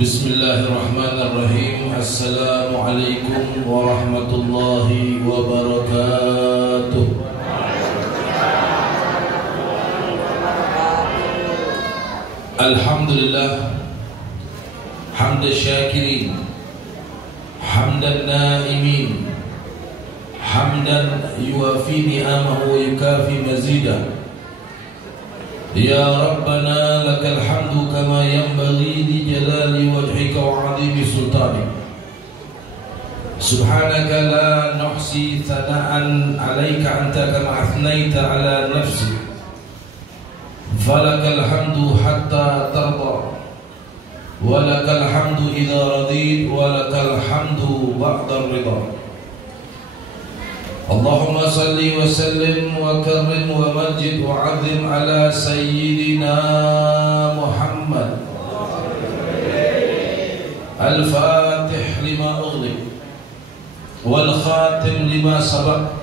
Bismillahirrahmanirrahim. Assalamualaikum warahmatullahi wabarakatuh. Alhamdulillah hamdan syakirin, hamdan naimin, hamdan yuwafi ni'amahu wa yukafi mazidah. Ya Rabbana lakal hamdu kama yanbaghi li jalali wajhika wa 'azimi sultanik. Subhanaka la nuhsi thana'an 'alaika anta kama athnaita 'ala nafsi. Falakal hamdu hatta tarda, wa lakal hamdu idza radit, wa lakal hamdu ba'da ridha. Allahumma salli wa sallim wa karrim wa majid wa azim ala sayyidina Muhammad al-fatih lima ughliq wal khatim lima sabaq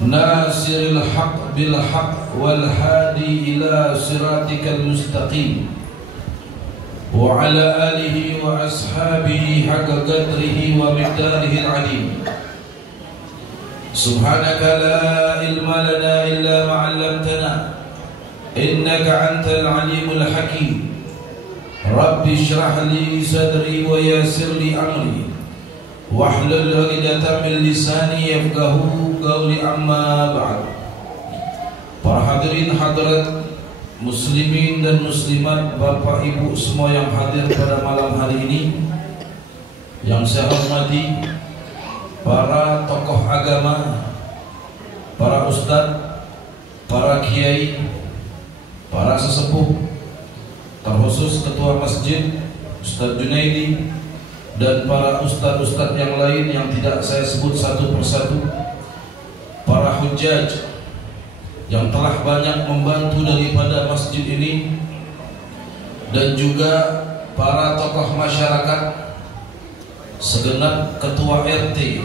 nasiril haq bil haq wal hadi ila siratikal mustaqim wa ala alihi wa ashabihi haqqa qadrihi wa miqdarihi al-'azim. Subhanaka la ilma lana illa ma 'allamtana innaka antal alimul hakim. Rabbi shrah li sadri wa yassir li amri wahlul 'uqdatam min lisani yafqahu qawli, amma ba'd. Para hadirin hadirat muslimin dan muslimat, Bapak Ibu semua yang hadir pada malam hari ini, yang saya hormati para tokoh agama, para ustadz, para kiai, para sesepuh, terkhusus ketua masjid Ustadz Junaidi, dan para ustadz-ustadz yang lain yang tidak saya sebut satu persatu, para hujjaj yang telah banyak membantu daripada masjid ini, dan juga para tokoh masyarakat, segenap ketua RT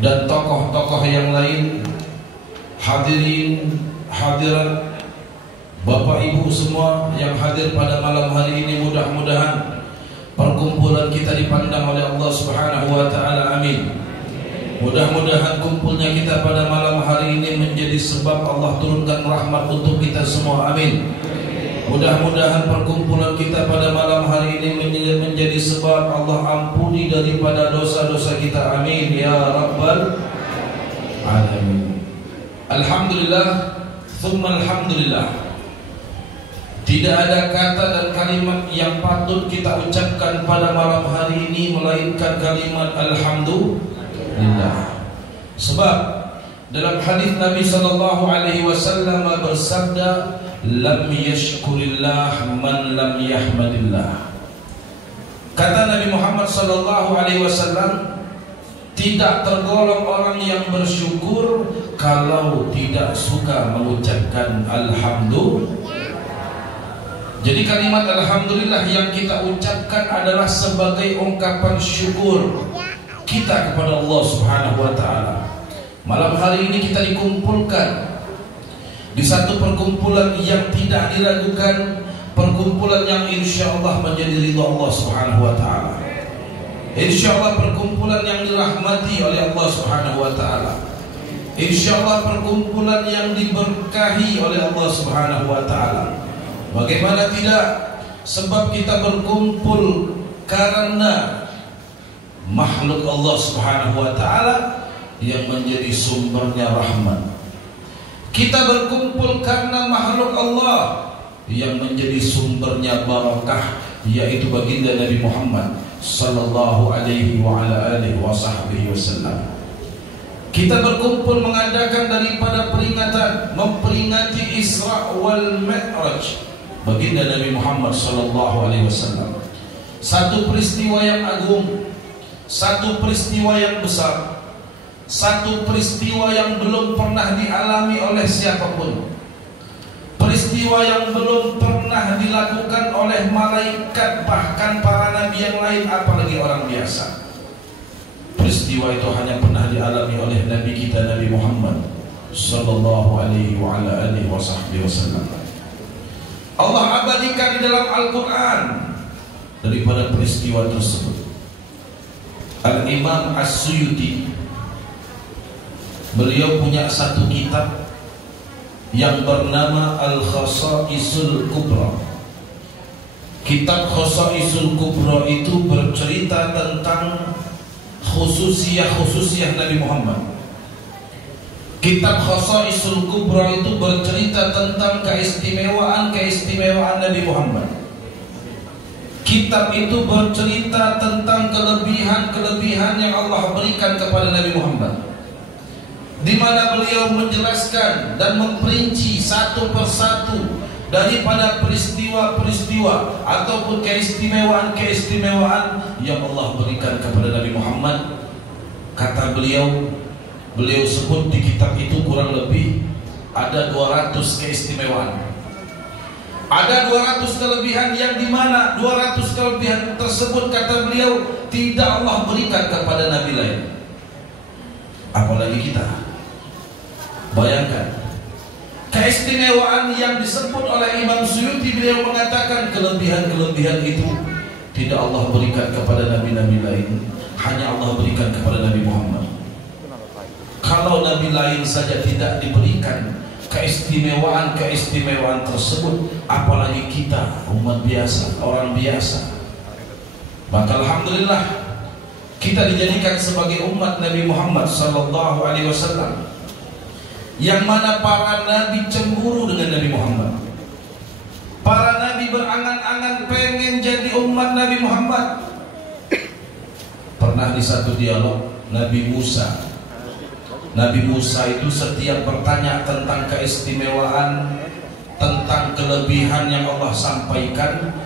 dan tokoh-tokoh yang lain, hadirin hadirat, Bapak Ibu semua yang hadir pada malam hari ini, mudah-mudahan perkumpulan kita dipandang oleh Allah Subhanahu wa taala. Amin. Mudah-mudahan kumpulnya kita pada malam hari ini menjadi sebab Allah turunkan rahmat untuk kita semua. Amin. Mudah-mudahan perkumpulan kita pada malam hari ini menjadi sebab Allah ampuni daripada dosa-dosa kita. Amin ya rabbal alamin. Alhamdulillah, thumma alhamdulillah. Tidak ada kata dan kalimat yang patut kita ucapkan pada malam hari ini melainkan kalimat alhamdulillah. Sebab dalam hadis Nabi sallallahu alaihi wasallam bersabda, lam yashkurillah man lam yahmadillah. Kata Nabi Muhammad sallallahu alaihi wasallam, tidak tergolong orang yang bersyukur kalau tidak suka mengucapkan alhamdulillah. Jadi kalimat alhamdulillah yang kita ucapkan adalah sebagai ungkapan syukur kita kepada Allah Subhanahu wa taala. Malam hari ini kita dikumpulkan di satu perkumpulan yang tidak diragukan, perkumpulan yang insya Allah menjadi ridha Allah Subhanahu wa taala. Insya Allah perkumpulan yang dirahmati oleh Allah Subhanahu wa taala. Insya Allah perkumpulan yang diberkahi oleh Allah Subhanahu wa taala. Bagaimana tidak? Sebab kita berkumpul karena makhluk Allah Subhanahu wa taala yang menjadi sumbernya rahmat. Kita berkumpul karena makhluk Allah yang menjadi sumbernya barakah, yaitu baginda Nabi Muhammad sallallahu alaihi wa ala alihi wa sahbihi wasallam. Kita berkumpul mengadakan daripada peringatan, memperingati Isra wal Mi'raj baginda Nabi Muhammad sallallahu alaihi wasallam. Satu peristiwa yang agung, satu peristiwa yang besar, satu peristiwa yang belum pernah dialami oleh siapapun, peristiwa yang belum pernah dilakukan oleh malaikat, bahkan para nabi yang lain, apalagi orang biasa. Peristiwa itu hanya pernah dialami oleh Nabi kita Nabi Muhammad sallallahu alaihi wa ala alihi wasallam. Allah abadikan perhatikan di dalam Al-Quran daripada peristiwa tersebut. Al-Imam As-Suyuti, beliau punya satu kitab yang bernama Al-Khasa'isul Kubra. Kitab Khasa'isul Kubra itu bercerita tentang khususiyah Nabi Muhammad. Kitab Khasa'isul Kubra itu bercerita tentang keistimewaan Nabi Muhammad. Kitab itu bercerita tentang kelebihan yang Allah berikan kepada Nabi Muhammad, di mana beliau menjelaskan dan memperinci satu persatu daripada peristiwa-peristiwa ataupun keistimewaan yang Allah berikan kepada Nabi Muhammad. Kata beliau sebut di kitab itu kurang lebih ada 200 keistimewaan. Ada 200 kelebihan yang dimana 200 kelebihan tersebut kata beliau tidak Allah berikan kepada Nabi lain. Apalagi kita. Bayangkan keistimewaan yang disebut oleh Imam Suyuti, beliau mengatakan kelebihan itu tidak Allah berikan kepada nabi-nabi lain, hanya Allah berikan kepada Nabi Muhammad. Kalau nabi lain saja tidak diberikan keistimewaan tersebut, apalagi kita umat biasa, orang biasa. Maka alhamdulillah kita dijadikan sebagai umat Nabi Muhammad sallallahu alaihi wasallam, yang mana para nabi cemburu dengan Nabi Muhammad. Para nabi berangan-angan pengen jadi umat Nabi Muhammad. Pernah di satu dialog Nabi Musa itu setiap bertanya tentang keistimewaan, tentang kelebihan yang Allah sampaikan,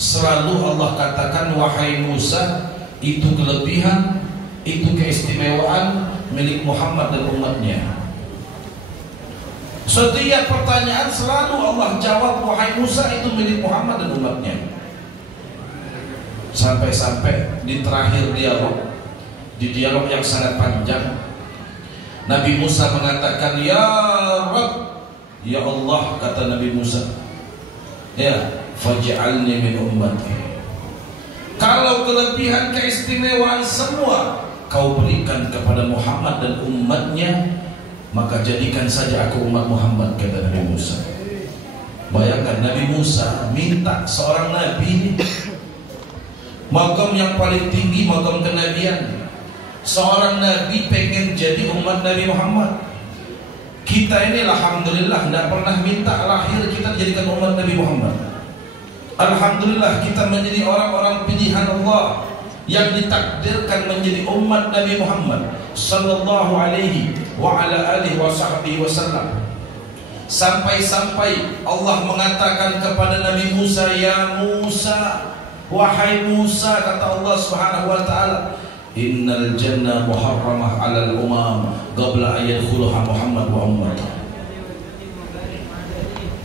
selalu Allah katakan, wahai Musa, itu kelebihan, itu keistimewaan milik Muhammad dan umatnya. Setiap pertanyaan selalu Allah jawab, wahai Musa, itu milik Muhammad dan umatnya. Sampai-sampai di terakhir dialog yang sangat panjang, Nabi Musa mengatakan, ya Rabb, ya Allah, kata Nabi Musa, ya faj'alni min ummati. Kalau kelebihan keistimewaan semua kau berikan kepada Muhammad dan umatnya, maka jadikan saja aku umat Muhammad, kata Nabi Musa. Bayangkan Nabi Musa minta seorang nabi, makam yang paling tinggi, makam kenabian. Seorang nabi pengen jadi umat Nabi Muhammad. Kita ini alhamdulillah tidak pernah minta lahir kita dijadikan umat Nabi Muhammad. Alhamdulillah kita menjadi orang-orang pilihan Allah yang ditakdirkan menjadi umat Nabi Muhammad sallallahu alaihi wa ala alihi wa sahbihi wasallam. Sampai-sampai Allah mengatakan kepada Nabi Musa, ya Musa, wahai Musa, kata Allah Subhanahu wa taala, innal jannah muharramah 'alal umam qabla an yadkhulaha Muhammad wa ummatuh.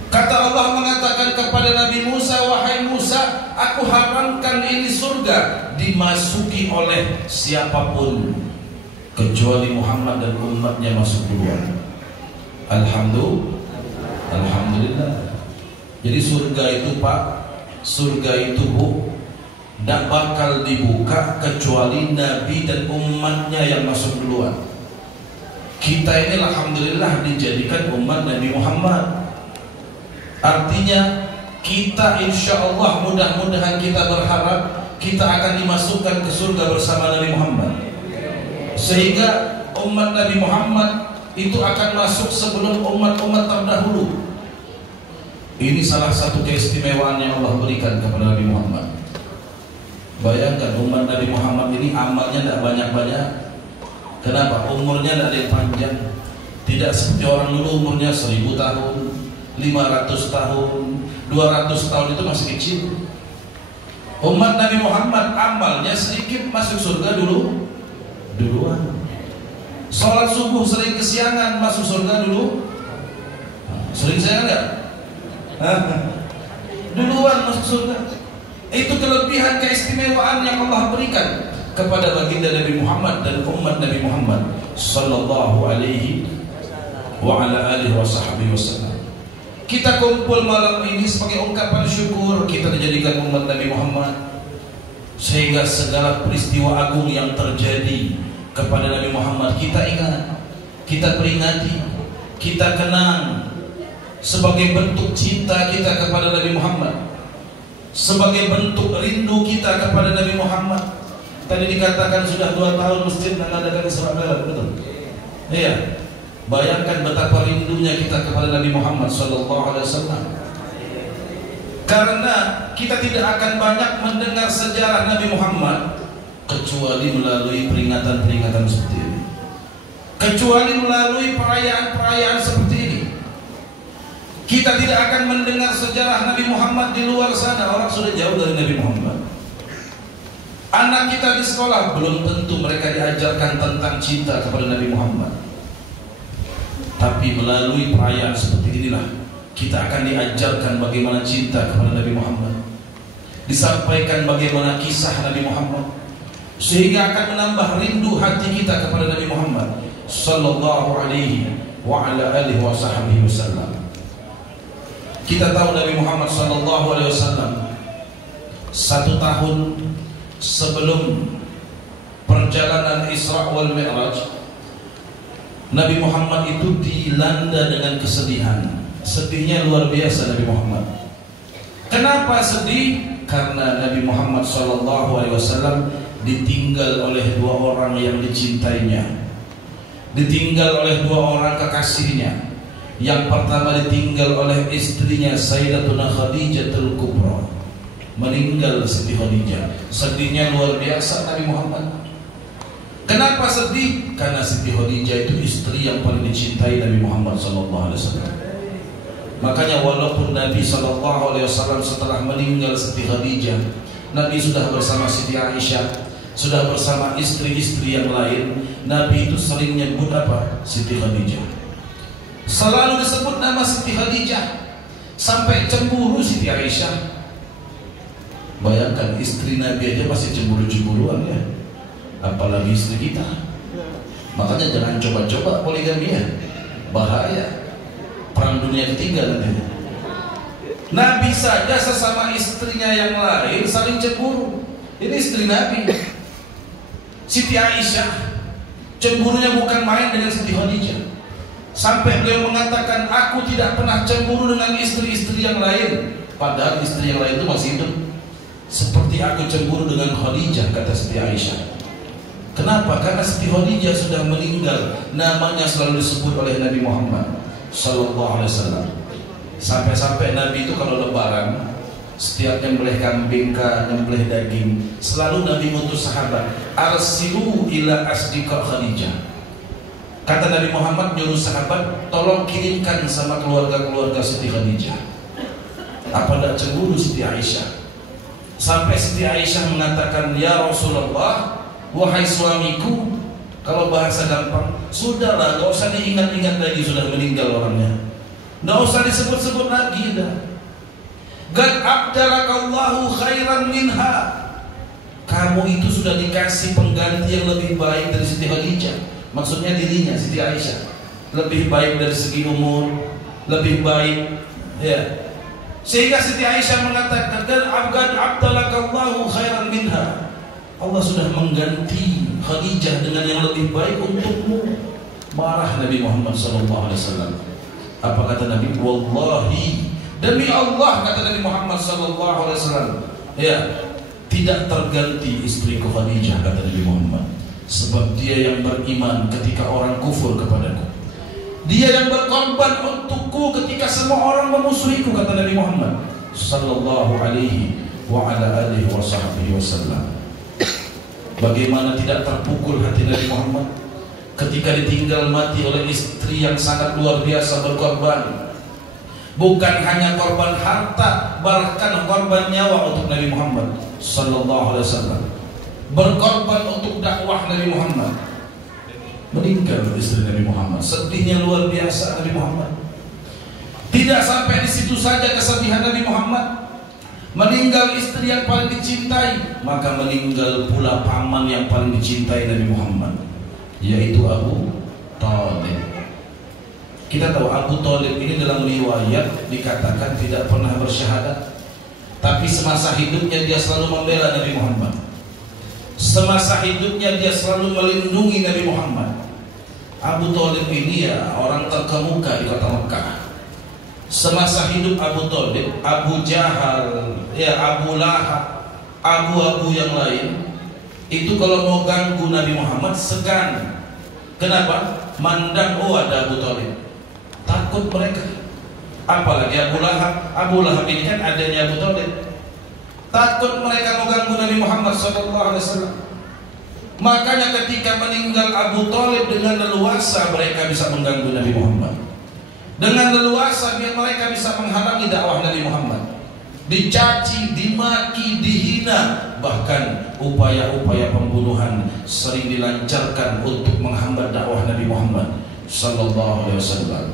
Kata Allah mengatakan kepada Nabi Musa, wahai Musa, aku haramkan ini surga dimasuki oleh siapapun kecuali Muhammad dan umatnya masuk duluan. Alhamdulillah. Jadi surga itu Pak, surga itu Bu, tidak bakal dibuka kecuali Nabi dan umatnya yang masuk duluan. Kita ini alhamdulillah dijadikan umat Nabi Muhammad. Artinya kita insya Allah, mudah-mudahan kita berharap kita akan dimasukkan ke surga bersama Nabi Muhammad, sehingga umat Nabi Muhammad itu akan masuk sebelum umat-umat terdahulu. Ini salah satu keistimewaan yang Allah berikan kepada Nabi Muhammad. Bayangkan umat Nabi Muhammad ini amalnya tidak banyak-banyak. Kenapa? Umurnya tidak ada yang panjang. Tidak seperti orang dulu umurnya 1000 tahun, 500 tahun, 200 tahun itu masih kecil. Umat Nabi Muhammad amalnya sedikit masuk surga duluan. Sholat subuh sering kesiangan masuk surga sering kesiangan enggak? Duluan masuk surga. Itu kelebihan keistimewaan yang Allah berikan kepada baginda Nabi Muhammad dan umat Nabi Muhammad sallallahu alaihi wa ala alihi wa sahbihi wasallam. Kita kumpul malam ini sebagai ungkapan syukur kita dijadikan umat Nabi Muhammad, sehingga segala peristiwa agung yang terjadi kepada Nabi Muhammad kita ingat, kita peringati, kita kenang sebagai bentuk cinta kita kepada Nabi Muhammad, sebagai bentuk rindu kita kepada Nabi Muhammad. Tadi dikatakan sudah 2 tahun masjid mengadakan Isra Mi'raj, betul? Iya. Bayangkan betapa rindunya kita kepada Nabi Muhammad SAW. Karena kita tidak akan banyak mendengar sejarah Nabi Muhammad kecuali melalui peringatan-peringatan seperti ini, kecuali melalui perayaan-perayaan seperti ini. Kita tidak akan mendengar sejarah Nabi Muhammad di luar sana. Orang sudah jauh dari Nabi Muhammad. Anak kita di sekolah belum tentu mereka diajarkan tentang cinta kepada Nabi Muhammad. Tapi melalui perayaan seperti inilah kita akan diajarkan bagaimana cinta kepada Nabi Muhammad, disampaikan bagaimana kisah Nabi Muhammad, sehingga akan menambah rindu hati kita kepada Nabi Muhammad sallallahu alaihi wa ala alihi wasallam. Kita tahu Nabi Muhammad sallallahu alaihi wasallam 1 tahun sebelum perjalanan Isra wal Mi'raj, Nabi Muhammad itu dilanda dengan kesedihan. Sedihnya luar biasa Nabi Muhammad. Kenapa sedih? Karena Nabi Muhammad SAW ditinggal oleh 2 orang yang dicintainya, ditinggal oleh 2 orang kekasihnya. Yang pertama ditinggal oleh istrinya Sayyidatuna Khadijatul Kubra, meninggal Siti Khadijah. Sedihnya luar biasa Nabi Muhammad. Kenapa sedih? Karena Siti Khadijah itu istri yang paling dicintai Nabi Muhammad SAW. Makanya walaupun Nabi SAW setelah meninggal Siti Khadijah, Nabi sudah bersama Siti Aisyah, sudah bersama istri-istri yang lain, Nabi itu sering nyebut apa? Siti Khadijah. Selalu disebut nama Siti Khadijah, sampai cemburu Siti Aisyah. Bayangkan istri Nabi aja masih cemburu-cemburuan ya, apalagi istri kita. Makanya jangan coba-coba poligami ya, bahaya. Perang dunia ketiga nanti. Nabi saja sesama istrinya yang lain saling cemburu. Ini istri Nabi, Siti Aisyah, cemburunya bukan main dengan Siti Khadijah. Sampai beliau mengatakan, aku tidak pernah cemburu dengan istri-istri yang lain, padahal istri yang lain itu masih hidup, seperti aku cemburu dengan Khadijah, kata Siti Aisyah. Kenapa? Karena Siti Khadijah sudah meninggal, namanya selalu disebut oleh Nabi Muhammad sallallahu alaihi wasallam. Sampai-sampai Nabi itu kalau lebaran, setiap nyembelih kambing, nyembelih daging, selalu Nabi ngutus sahabat, arsilu ila asdiqa Khadijah. Kata Nabi Muhammad nyuruh sahabat, tolong kirimkan sama keluarga-keluarga Siti Khadijah. Apa tidak cemburu Siti Aisyah? Sampai Siti Aisyah mengatakan, ya Rasulullah, wahai suamiku, kalau bahasa gampang, sudahlah, gak usah diingat-ingat lagi, sudah meninggal orangnya, gak usah disebut-sebut lagi dah. Qad abdalakallahu khairan minha. Kamu itu sudah dikasih pengganti yang lebih baik dari Siti Khadijah. Maksudnya dirinya Siti Aisyah lebih baik dari segi umur, lebih baik ya. Sehingga Siti Aisyah mengatakan, qad abdalakallahu khairan minha. Allah sudah mengganti Khadijah dengan yang lebih baik untukmu. Marah Nabi Muhammad SAW. Apa kata Nabi? Wallahi, demi Allah, kata Nabi Muhammad SAW, ya, tidak terganti istriku Khadijah, kata Nabi Muhammad. Sebab dia yang beriman ketika orang kufur kepadaku, dia yang berkorban untukku ketika semua orang memusuhiku, kata Nabi Muhammad sallallahu alaihi wa ala alihi wasallam. Bagaimana tidak terpukul hati Nabi Muhammad ketika ditinggal mati oleh istri yang sangat luar biasa berkorban. Bukan hanya korban harta, bahkan korban nyawa untuk Nabi Muhammad sallallahu alaihi wasallam. Berkorban untuk dakwah Nabi Muhammad. Meninggal istri Nabi Muhammad, sedihnya luar biasa Nabi Muhammad. Tidak sampai di situ saja kesedihan Nabi Muhammad, meninggal istri yang paling dicintai, maka meninggal pula paman yang paling dicintai Nabi Muhammad, yaitu Abu Talib. Kita tahu Abu Thalib ini dalam riwayat dikatakan tidak pernah bersyahadat, tapi semasa hidupnya dia selalu membela Nabi Muhammad. Semasa hidupnya dia selalu melindungi Nabi Muhammad. Abu Thalib ini ya orang terkemuka di kota Mekah. Semasa hidup Abu Thalib, Abu Jahal, ya Abu Lahab, abu-abu yang lain itu kalau mau ganggu Nabi Muhammad segan. Kenapa? Mandang ada Abu Thalib, takut mereka. Apalagi Abu Lahab. Abu Lahab ini kan adanya Abu Thalib. Takut mereka mau ganggu Nabi Muhammad SAW. Makanya ketika meninggal Abu Thalib, dengan leluasa mereka bisa mengganggu Nabi Muhammad. Dengan leluasa biar mereka bisa menghalangi dakwah Nabi Muhammad. Dicaci, dimaki, dihina, bahkan upaya-upaya pembunuhan sering dilancarkan untuk menghambat dakwah Nabi Muhammad sallallahu alaihi wasallam.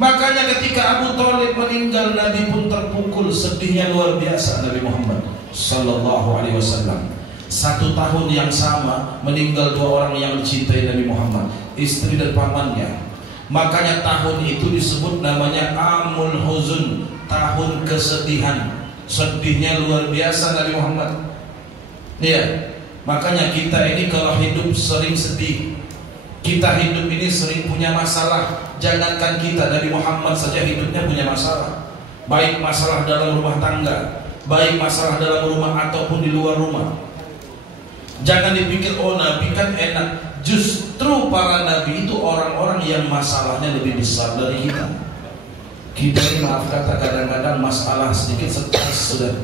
Makanya ketika Abu Thalib meninggal, Nabi pun terpukul, sedihnya luar biasa Nabi Muhammad sallallahu alaihi wasallam. 1 tahun yang sama meninggal 2 orang yang dicintai Nabi Muhammad, istri dan pamannya. Makanya tahun itu disebut namanya Amul Huzun, tahun kesedihan. Sedihnya luar biasa Nabi Muhammad. Iya. Makanya kita ini kalau hidup sering sedih. Kita hidup ini sering punya masalah. Jangankan kita, Nabi Muhammad saja hidupnya punya masalah. Baik masalah dalam rumah tangga, baik masalah dalam rumah ataupun di luar rumah. Jangan dipikir oh Nabi kan enak. Justru para Nabi itu orang-orang yang masalahnya lebih besar dari kita. Kita ini maaf kata kadang-kadang masalah sedikit stres sudah.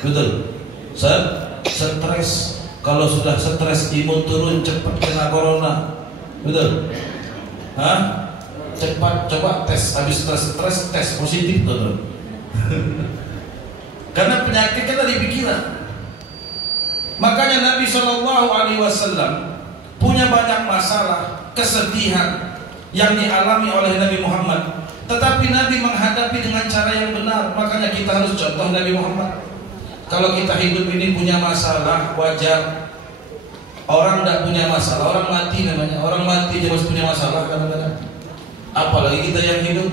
Betul? Stres. Kalau sudah stres imun turun, cepat kena corona. Betul? Hah? Cepat coba tes, habis stres tes positif tuh. Karena penyakit kan dari pikiran. Makanya Nabi SAW punya banyak masalah, kesedihan yang dialami oleh Nabi Muhammad. Tetapi Nabi menghadapi dengan cara yang benar. Makanya kita harus contoh Nabi Muhammad. Kalau kita hidup ini punya masalah, wajar. Orang tidak punya masalah, orang mati namanya. Orang mati dia masih punya masalah kadang-kadang. Apalagi kita yang hidup.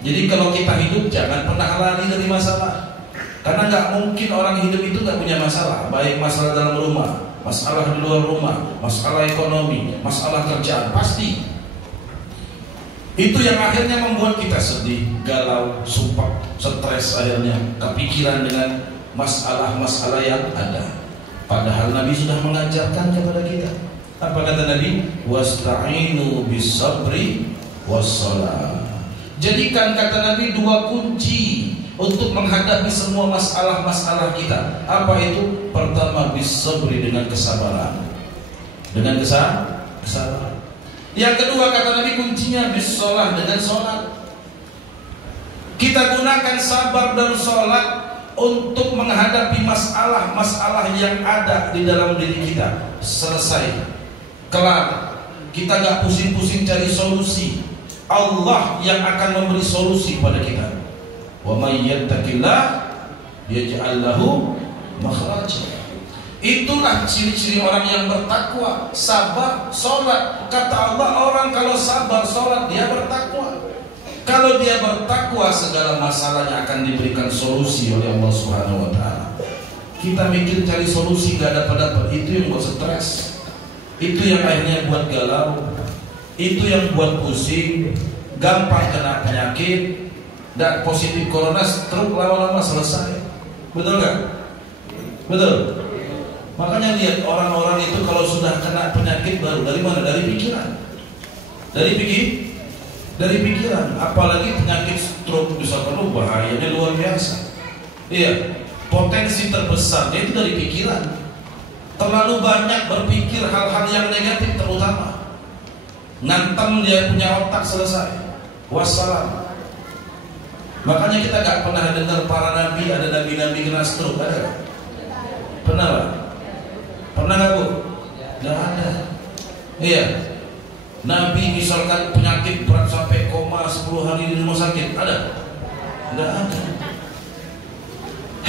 Jadi kalau kita hidup jangan pernah lari dari masalah. Karena nggak mungkin orang hidup itu nggak punya masalah. Baik masalah dalam rumah, masalah di luar rumah, masalah ekonomi, masalah kerjaan, pasti. Itu yang akhirnya membuat kita sedih, galau, sumpah, stres, akhirnya kepikiran dengan masalah-masalah yang ada. Padahal Nabi sudah mengajarkan kepada kita. Apa kata Nabi? Wasta'inu bis-sabri was-shalah. Jadikan kata Nabi 2 kunci untuk menghadapi semua masalah-masalah kita. Apa itu? Pertama bis-sabri, dengan kesabaran. Dengan kesabaran. Yang kedua kata Nabi kuncinya bis-shalah, dengan sholat. Kita gunakan sabar dan sholat untuk menghadapi masalah-masalah yang ada di dalam diri kita. Selesai, kelar. Kita gak pusing-pusing cari solusi. Allah yang akan memberi solusi pada kita. Wa may yattaqillah yaj'al lahu makhraja. Itulah ciri-ciri orang yang bertakwa, sabar, sholat. Kata Allah, orang kalau sabar, sholat, dia bertakwa. Kalau dia bertakwa, segala masalahnya akan diberikan solusi oleh Allah Subhanahu wa ta'ala. Kita mikir cari solusi gak dapat-dapat, itu yang buat stres. Itu yang akhirnya buat galau. Itu yang buat pusing, gampang kena penyakit. Dan positif corona, stroke lama-lama selesai. Betul gak? Betul. Makanya lihat orang-orang itu kalau sudah kena penyakit baru dari mana? Dari pikiran. Dari pikiran. Apalagi penyakit stroke bisa perlu bahayanya luar biasa. Iya. Potensi terbesarnya itu dari pikiran. Terlalu banyak berpikir hal-hal yang negatif terutama. Ngantem dia punya otak, selesai. Wassalam. Makanya kita gak pernah dengar para nabi, ada nabi-nabi kena stroke, ada? Pernah gak? Pernah gak Bu? Gak ada. Iya. Nabi misalkan penyakit berat sampai koma 10 hari di rumah sakit, ada? Gak ada.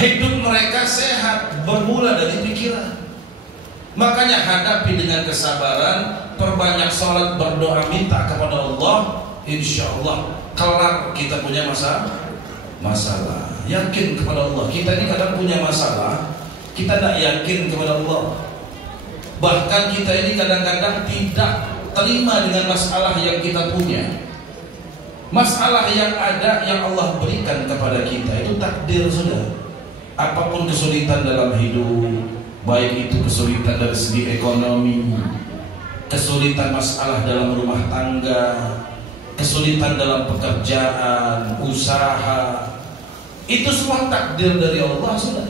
Hidup mereka sehat, bermula dari pikiran. Makanya hadapi dengan kesabaran, perbanyak sholat, berdoa, minta kepada Allah. insya Allah kelar kita punya masalah. Yakin kepada Allah. Kita ini kadang punya masalah, kita tidak yakin kepada Allah. Bahkan kita ini kadang-kadang tidak terima dengan masalah yang kita punya. Masalah yang ada yang Allah berikan kepada kita itu takdir sudah. Apapun kesulitan dalam hidup, baik itu kesulitan dari segi ekonomi, kesulitan masalah dalam rumah tangga, kesulitan dalam pekerjaan, usaha, itu semua takdir dari Allah sudah.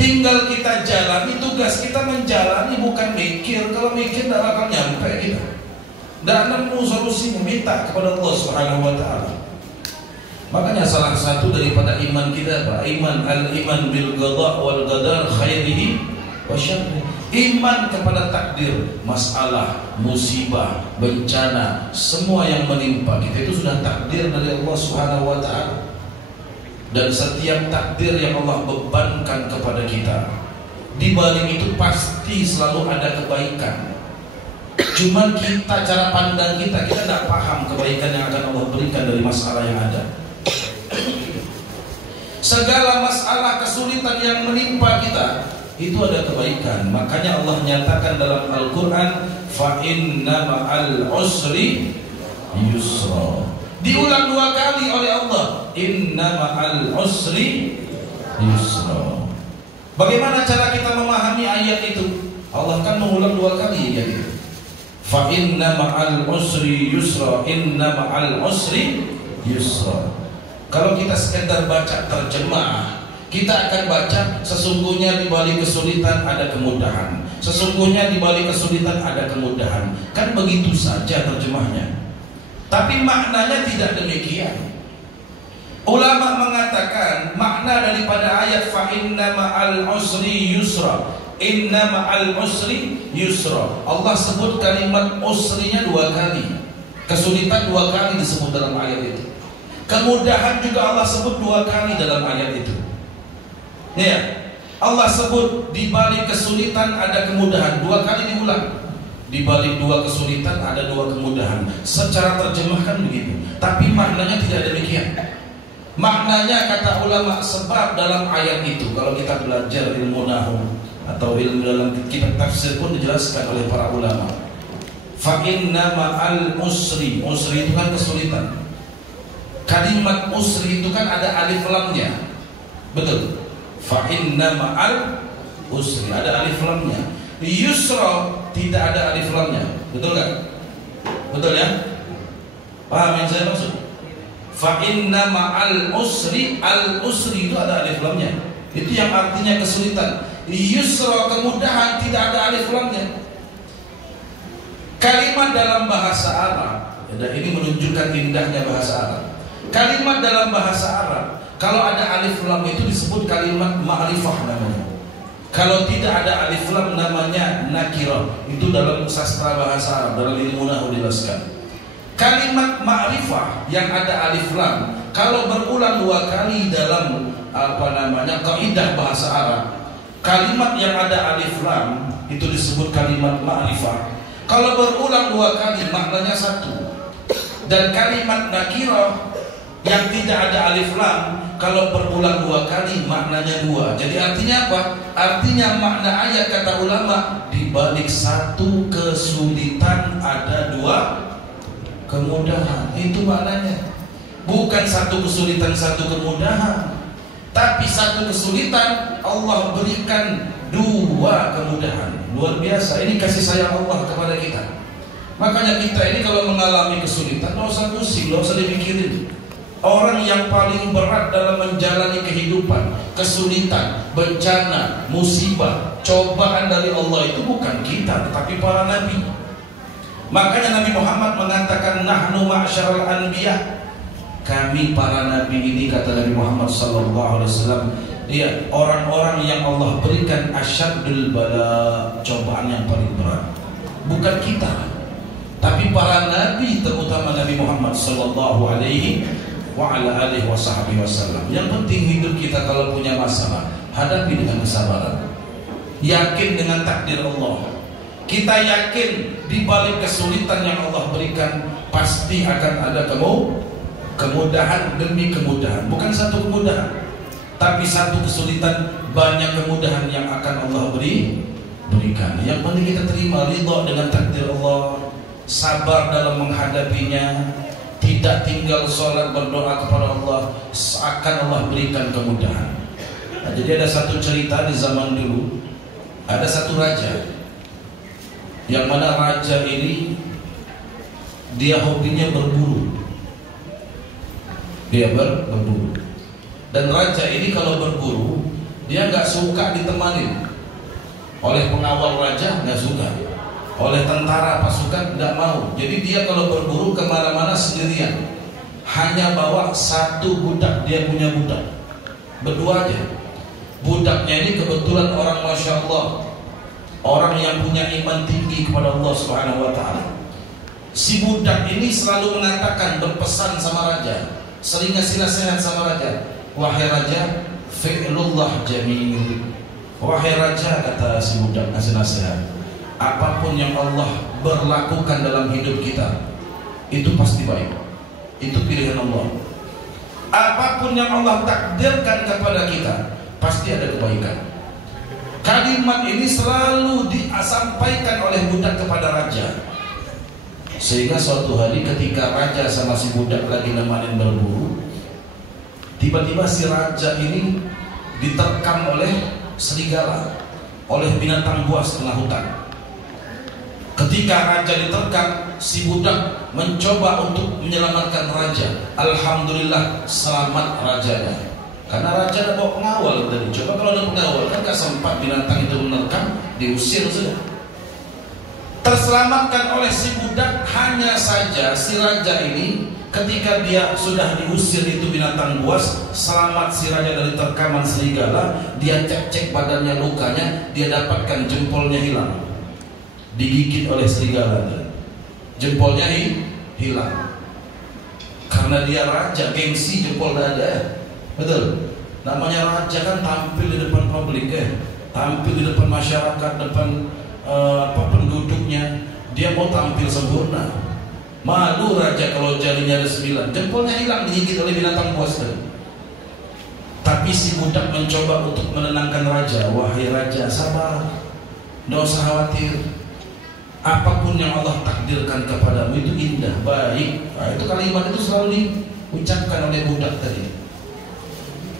Tinggal kita jalani, tugas kita menjalani, bukan mikir. Kalau mikir tidak akan nyampe kita. Dan nemu solusinya, minta kepada Allah Subhanahu wa ta'ala. Makanya salah satu daripada iman kita apa? Al-iman bil qada wal qadar khairihi wa syarrihi. Iman kepada takdir, masalah, musibah, bencana, semua yang menimpa kita itu sudah takdir dari Allah Subhanahu wa ta'ala. Dan setiap takdir yang Allah bebankan kepada kita, di balik itu pasti selalu ada kebaikan. Cuman kita, cara pandang kita tidak paham kebaikan yang akan Allah berikan dari masalah yang ada. Segala masalah, kesulitan yang menimpa kita itu ada kebaikan. Makanya Allah nyatakan dalam Al-Quran, fa inna ma'al usri yusra. Diulang 2 kali oleh Allah, inna ma'al usri yusra. Bagaimana cara kita memahami ayat itu? Allah kan mengulang 2 kali ayat itu. Fa inna ma'al usri yusra, inna ma'al usri yusra. Kalau kita sekedar baca terjemah, kita akan baca sesungguhnya di balik kesulitan ada kemudahan. Sesungguhnya di balik kesulitan ada kemudahan. Kan begitu saja terjemahnya. Tapi maknanya tidak demikian. Ulama mengatakan makna daripada ayat fa inna ma'al usri yusra, inna ma'al usri yusra. Allah sebut kalimat usrinya 2 kali. Kesulitan 2 kali disebut dalam ayat itu. Kemudahan juga Allah sebut 2 kali dalam ayat itu. Ya, Allah sebut di balik kesulitan ada kemudahan, 2 kali diulang. Di balik 2 kesulitan ada 2 kemudahan. Secara terjemahkan begitu, tapi maknanya tidak demikian. Maknanya kata ulama, sebab dalam ayat itu kalau kita belajar ilmu nahwu atau ilmu dalam kitab tafsir pun dijelaskan oleh para ulama. Fa inna ma'al usri, usri itu kan kesulitan. Kalimat usri itu kan ada alif lamnya. Betul. Fa inna ma'al usri ada alif lamnya. Yusra tidak ada alif lamnya. Betul kan? Betul ya? Paham yang saya maksud? Fa inna ma'al usri, al usri itu ada alif lamnya. Itu yang artinya kesulitan. Yusra kemudahan tidak ada alif lamnya. Kalimat dalam bahasa Arab, dan ini menunjukkan indahnya bahasa Arab. Kalimat dalam bahasa Arab, kalau ada alif lam itu disebut kalimat ma'rifah namanya. Kalau tidak ada alif lam namanya nakirah. Itu dalam sastra bahasa Arab, dalam ilmu nahwu dijelaskan. Kalimat ma'rifah yang ada alif lam, kalau berulang 2 kali dalam kaidah bahasa Arab, kalimat yang ada alif lam itu disebut kalimat ma'rifah. Kalau berulang 2 kali maknanya 1. Dan kalimat nakirah yang tidak ada alif lam, kalau berulang 2 kali maknanya 2. Jadi artinya apa? Artinya makna ayat kata ulama, di balik 1 kesulitan ada 2 kemudahan. Itu maknanya. Bukan 1 kesulitan 1 kemudahan, tapi 1 kesulitan Allah berikan 2 kemudahan. Luar biasa. Ini kasih sayang Allah kepada kita. Makanya kita ini kalau mengalami kesulitan, tidak usah pusing, tidak usah dipikirin. Orang yang paling berat dalam menjalani kehidupan, kesulitan, bencana, musibah, cobaan dari Allah itu bukan kita, tetapi para nabi. Makanya Nabi Muhammad mengatakan, nahnu ma'syaral anbiya. Kami para nabi ini, kata Nabi Muhammad SAW, dia orang-orang yang Allah berikan asyaddul bala, cobaan yang paling berat. Bukan kita, tapi para nabi, terutama Nabi Muhammad SAW wa ala alihi wa sahbihi wasallam. Yang penting hidup kita kalau punya masalah, hadapi dengan kesabaran. Yakin dengan takdir Allah. Kita yakin di balik kesulitan yang Allah berikan pasti akan ada kemudahan demi kemudahan. Bukan satu kemudahan, tapi satu kesulitan, banyak kemudahan yang akan Allah berikan. Yang penting kita terima, ridha dengan takdir Allah, sabar dalam menghadapinya, tidak tinggal sholat, berdoa kepada Allah, akan Allah berikan kemudahan. Nah, jadi ada satu cerita di zaman dulu, ada satu raja, yang mana raja ini dia hobinya berburu. Dia berburu. Dan raja ini kalau berburu, dia nggak suka ditemani oleh pengawal raja, nggak suka. Oleh tentara pasukan nggak mau. Jadi dia kalau berburu kemana-mana sendirian. Hanya bawa satu budak, dia punya budak, berdua aja. Budaknya ini kebetulan orang Masya Allah, orang yang punya iman tinggi kepada Allah Subhanahu Wa Taala. Si budak ini selalu mengatakan, berpesan sama raja, sering ngasih nasihat sama raja. Wahai raja, fi'lullah jamil. Wahai raja, kata si budak ngasih nasihat, apapun yang Allah berlakukan dalam hidup kita, itu pasti baik. Itu pilihan Allah. Apapun yang Allah takdirkan kepada kita, pasti ada kebaikan. Kalimat ini selalu disampaikan oleh budak kepada raja. Sehingga suatu hari ketika raja sama si budak lagi nemanin berburu, tiba-tiba si raja ini diterkam oleh serigala, oleh binatang buas tengah hutan. Ketika raja diterkam, si budak mencoba untuk menyelamatkan raja. Alhamdulillah selamat rajanya, karena raja ada bawa pengawal tadi. Coba kalau ada pengawal kan gak sempat binatang itu menerkam, diusir sudah. Terselamatkan oleh si budak. Hanya saja si raja ini ketika dia sudah diusir itu binatang buas, selamat si raja dari terkaman serigala. Dia cek badannya, lukanya, dia dapatkan jempolnya hilang, digigit oleh serigala. Jempolnya hilang. Karena dia raja, gengsi jempol dada. Betul. Namanya raja kan tampil di depan publik, tampil di depan masyarakat, depan penduduknya. Dia mau tampil sempurna. Malu raja kalau jarinya ada 9, jempolnya hilang, digigit oleh binatang buas tadi. Tapi si budak mencoba untuk menenangkan raja. Wahai raja, sabar, tidak usah khawatir. Apapun yang Allah takdirkan kepadamu itu indah, baik. Nah, itu kalimat itu selalu diucapkan oleh budak tadi.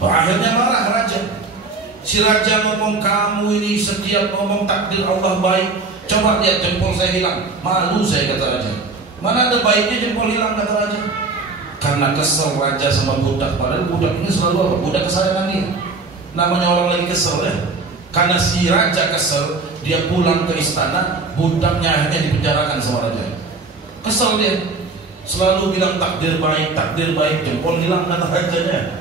Akhirnya marah raja. Si raja ngomong, kamu ini setiap ngomong takdir Allah baik, coba lihat jempol saya hilang. Malu saya, kata raja. Mana ada baiknya jempol hilang, kata raja. Karena kesel raja sama budak. Padahal budak ini selalu apa? Budak kesayangan dia. Namanya orang lagi kesel ya. Karena si raja kesel, dia pulang ke istana, budaknya akhirnya dipenjarakan sama raja. Kesel dia, selalu bilang takdir baik, jempol hilang, kata rajanya.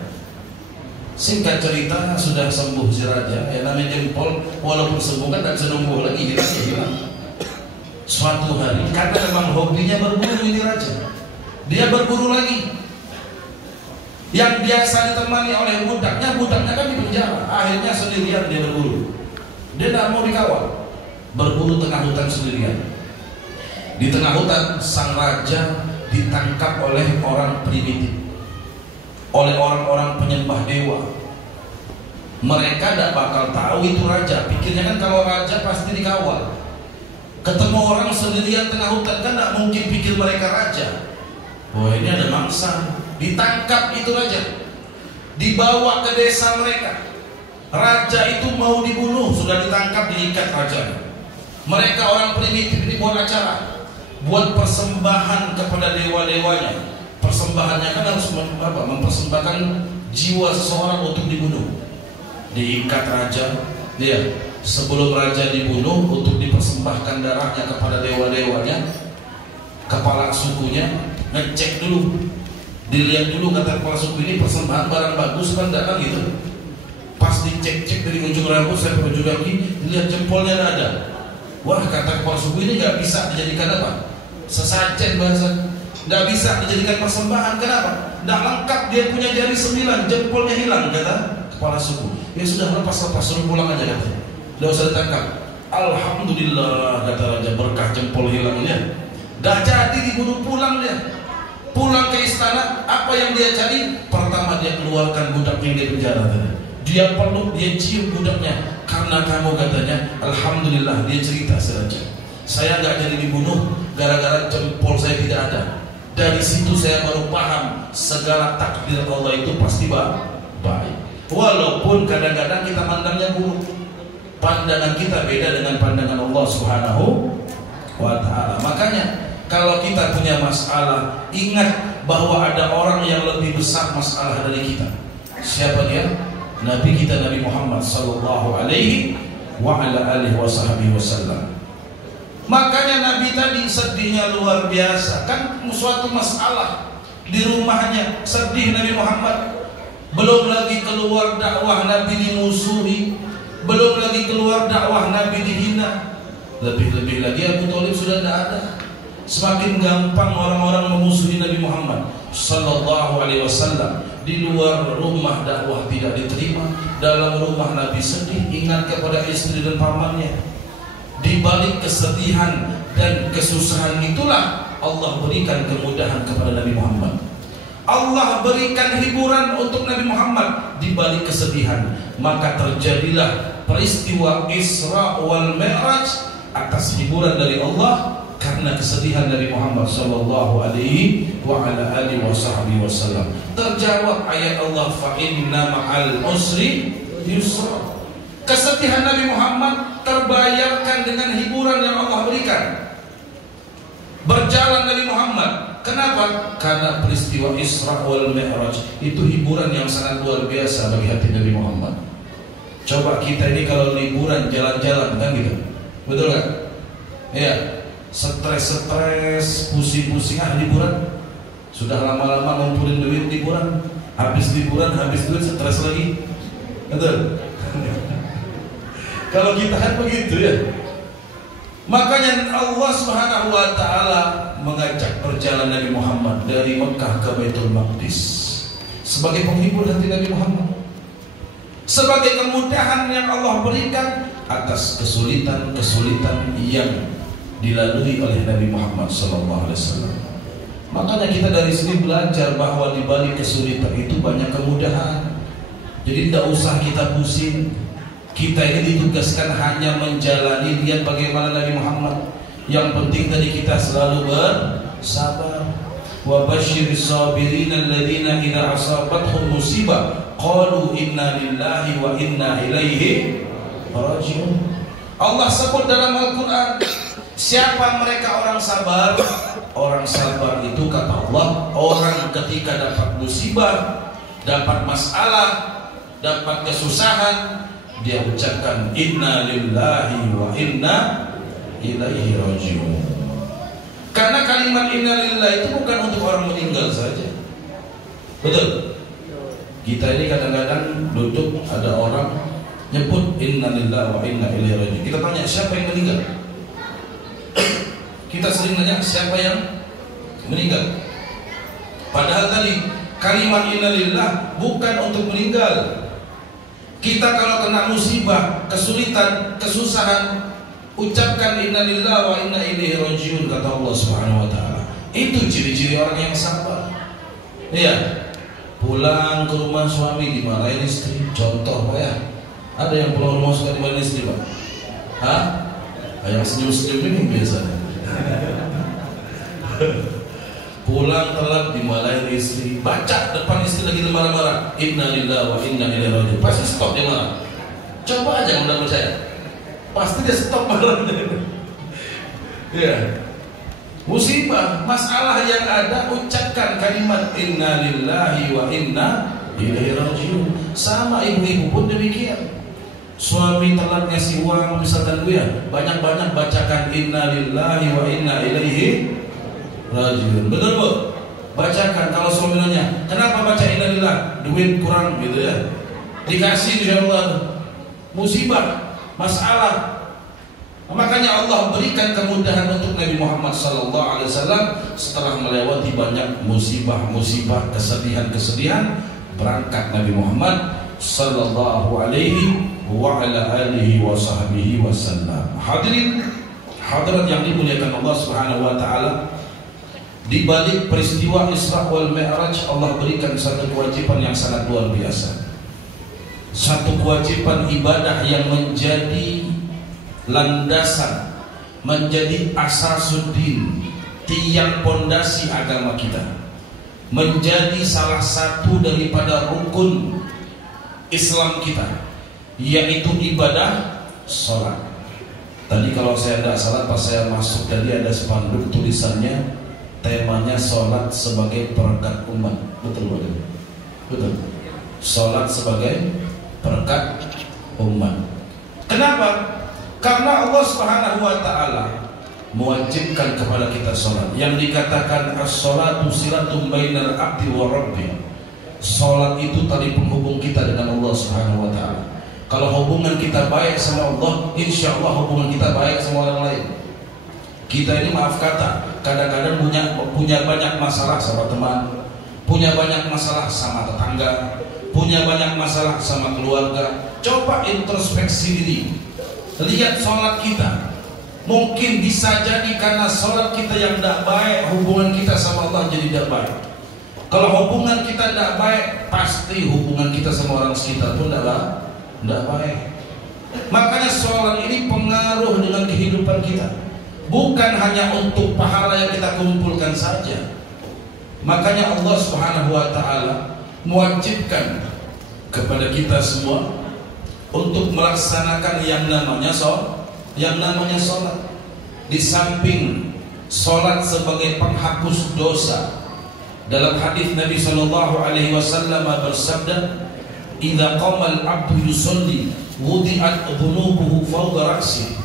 Singkat cerita, sudah sembuh si raja. Ya namanya jempol, walaupun sembuh kan tak bisa numbuh lagi, hilang. Suatu hari, karena memang hobinya berburu ini raja, dia berburu lagi. Yang biasa ditemani oleh budaknya kan di penjara. Akhirnya sendirian dia berburu. Dia tidak mau dikawal, berburu tengah hutan sendirian. Di tengah hutan, sang raja ditangkap oleh orang primitif, oleh orang-orang penyembah dewa. Mereka tidak bakal tahu itu raja. Pikirnya kan kalau raja pasti dikawal. Ketemu orang sendirian tengah hutan kan tidak mungkin pikir mereka raja. Oh, ini ada mangsa. Ditangkap itu raja, dibawa ke desa mereka. Raja itu mau dibunuh, sudah ditangkap, diikat raja. Mereka orang primitif ini buat acara, buat persembahan kepada dewa-dewanya. Persembahannya kan harus mempersembahkan jiwa seseorang untuk dibunuh. Diikat raja, dia sebelum raja dibunuh untuk dipersembahkan darahnya kepada dewa-dewanya. Kepala sukunya ngecek dulu, dilihat dulu, kata kepala suku ini persembahan barang bagus kan, tidak kan gitu. Pas dicek-cek dari ujung rambut sampai ujung kaki, dilihat jempolnya tidak ada. Wah, kata kepala suku ini nggak bisa dijadikan apa? Sesajen bahasa. Nggak bisa dijadikan persembahan. Kenapa? Nggak lengkap, dia punya jari 9, jempolnya hilang, kata kepala suku. Ya sudah, lepas, suruh pulang aja, kata. Tidak usah ditangkap. Alhamdulillah, kata raja, berkah jempol hilangnya. Nggak jadi dibunuh, pulang dia. Pulang ke istana, apa yang dia cari? Pertama dia keluarkan budak yang di penjara tadi. Dia peluk, dia cium budaknya. Karena kamu, katanya, alhamdulillah, dia cerita saja. Saya nggak jadi dibunuh gara-gara jempol saya tidak ada. Dari situ saya baru paham segala takdir Allah itu pasti baik. Walaupun kadang-kadang kita pandangnya buruk. Pandangan kita beda dengan pandangan Allah Subhanahu wa ta'ala. Makanya kalau kita punya masalah, ingat bahwa ada orang yang lebih besar masalah dari kita. Siapa dia? Nabi kita, Nabi Muhammad sallallahu alaihi wa ala alihi wasallam. Makanya Nabi tadi sedihnya luar biasa. Kan suatu masalah di rumahnya, sedih Nabi Muhammad. Belum lagi keluar dakwah Nabi dimusuhi, belum lagi keluar dakwah Nabi dihina. Lebih-lebih lagi Abu Thalib sudah tidak ada. Semakin gampang orang-orang memusuhi Nabi Muhammad sallallahu alaihi wasallam. Di luar rumah dakwah tidak diterima, dalam rumah Nabi sedih, ingat kepada istri dan pamannya. Di balik kesedihan dan kesusahan itulah Allah berikan kemudahan kepada Nabi Muhammad. Allah berikan hiburan untuk Nabi Muhammad di balik kesedihan. Maka terjadilah peristiwa Isra wal Mi'raj atas hiburan dari Allah karena kesedihan Nabi Muhammad sallallahu alaihi wa ala alihi wasallam. Terjawab ayat Allah, fa inna ma'al usri yusra. Kesedihan Nabi Muhammad terbayarkan dengan hiburan yang Allah berikan. Berjalan Nabi Muhammad. Kenapa? Karena peristiwa Isra wal Mi'raj itu hiburan yang sangat luar biasa bagi hati Nabi Muhammad. Coba kita ini kalau liburan jalan-jalan kan gitu, betul kan? Ya, stres, pusing-pusing liburan. Sudah lama-lama ngumpulin duit liburan, habis liburan, habis duit stres lagi, betul? Kalau kita kan begitu ya. Makanya Allah Subhanahu wa ta'ala mengajak perjalanan Nabi Muhammad dari Mekah ke Baitul Maqdis sebagai penghibur hati Nabi Muhammad, sebagai kemudahan yang Allah berikan atas kesulitan-kesulitan yang dilalui oleh Nabi Muhammad SAW. Makanya kita dari sini belajar bahwa di balik kesulitan itu banyak kemudahan. Jadi tidak usah kita pusing. Kita ini ditugaskan hanya menjalani. Lihat bagaimana Nabi Muhammad. Yang penting tadi kita selalu bersabar. Wa basyiris sabirin alladzina idza asabathum musibah qalu inna lillahi wa inna ilaihi raji'un. Allah sebut dalam Al-Qur'an, siapa mereka orang sabar? Orang sabar itu kata Allah, orang ketika dapat musibah, dapat masalah, dapat kesusahan, dia ucapkan inna lillahi wa inna ilaihi raji'un. Karena kalimat inna lillahi itu bukan untuk orang meninggal saja. Betul? Kita ini kadang-kadang duduk ada orang nyebut inna lillahi wa inna ilaihi raji'un. Kita tanya siapa yang meninggal? Kita sering nanya siapa yang meninggal. Padahal tadi kalimat innalillah bukan untuk meninggal. Kita kalau kena musibah, kesulitan, kesusahan, ucapkan innalillah wa inna ilaihi raji'un kata Allah Subhanahu wa ta'ala. Itu ciri-ciri orang yang sabar. Iya. Pulang ke rumah suami dimarahin istri. Contoh Pak ya. Ada yang pulang rumah suka dimarahin istri Pak? Hah? Yang senyum-senyum ini biasanya. Pulang telat dimarahin istri, baca depan istri lagi marah-marah, innalillahi wa inna ilaihi raji'un. Pasti stop dia marah. Coba aja mudah percaya, pasti dia stop marahnya. Ya, musibah, masalah yang ada, ucapkan kalimat innalillahi wa inna ilaihi raji'un. Sama ibu-ibu pun demikian. Suami telat ngasih uang misalkan gue ya, banyak-banyak bacakan innalillahi wa inna ilaihi raji'un. Betul Bu? Bacakan. Kalau suami nanya, kenapa baca innalillah? Duit kurang gitu ya. Dikasih insyaallah. Musibah, masalah. Makanya Allah berikan kemudahan untuk Nabi Muhammad SAW setelah melewati banyak musibah-musibah, kesedihan-kesedihan, berangkat Nabi Muhammad sallallahu alaihi wa ala alihi wa sahbihi wasallam. Hadirin Hadirat yang dimuliakan Allah Subhanahu wa taala, di balik peristiwa Isra wal Mi'raj Allah berikan satu kewajiban yang sangat luar biasa. Satu kewajiban ibadah yang menjadi landasan, menjadi asasuddin, tiang pondasi agama kita, menjadi salah satu daripada rukun Islam kita, yaitu ibadah sholat. Tadi kalau saya tidak salah pas saya masuk tadi ada spanduk tulisannya temanya sholat sebagai perekat umat. Betul betul. Betul. Sholat sebagai perekat umat. Kenapa? Karena Allah Subhanahu wa taala mewajibkan kepada kita sholat. Yang dikatakan as-sholatu silatum bainal abdi wa rabbi. Sholat itu tali penghubung kita dengan Allah Subhanahu wa taala. Kalau hubungan kita baik sama Allah, insya Allah hubungan kita baik sama orang lain. Kita ini maaf kata, kadang-kadang punya banyak masalah sama teman, punya banyak masalah sama tetangga, punya banyak masalah sama keluarga. Coba introspeksi diri, lihat sholat kita. Mungkin bisa jadi karena sholat kita yang tidak baik, hubungan kita sama Allah jadi tidak baik. Kalau hubungan kita tidak baik, pasti hubungan kita sama orang sekitar pun tidak baik. Makanya sholat ini pengaruh dengan kehidupan kita, bukan hanya untuk pahala yang kita kumpulkan saja. Makanya Allah Subhanahu wa taala mewajibkan kepada kita semua untuk melaksanakan yang namanya sholat. Di samping sholat sebagai penghapus dosa, dalam hadis Nabi sallallahu alaihi wasallam bersabda, "Idza qama al-'abdu yusalli wudi'at dhunubuhu fawqa ra'si."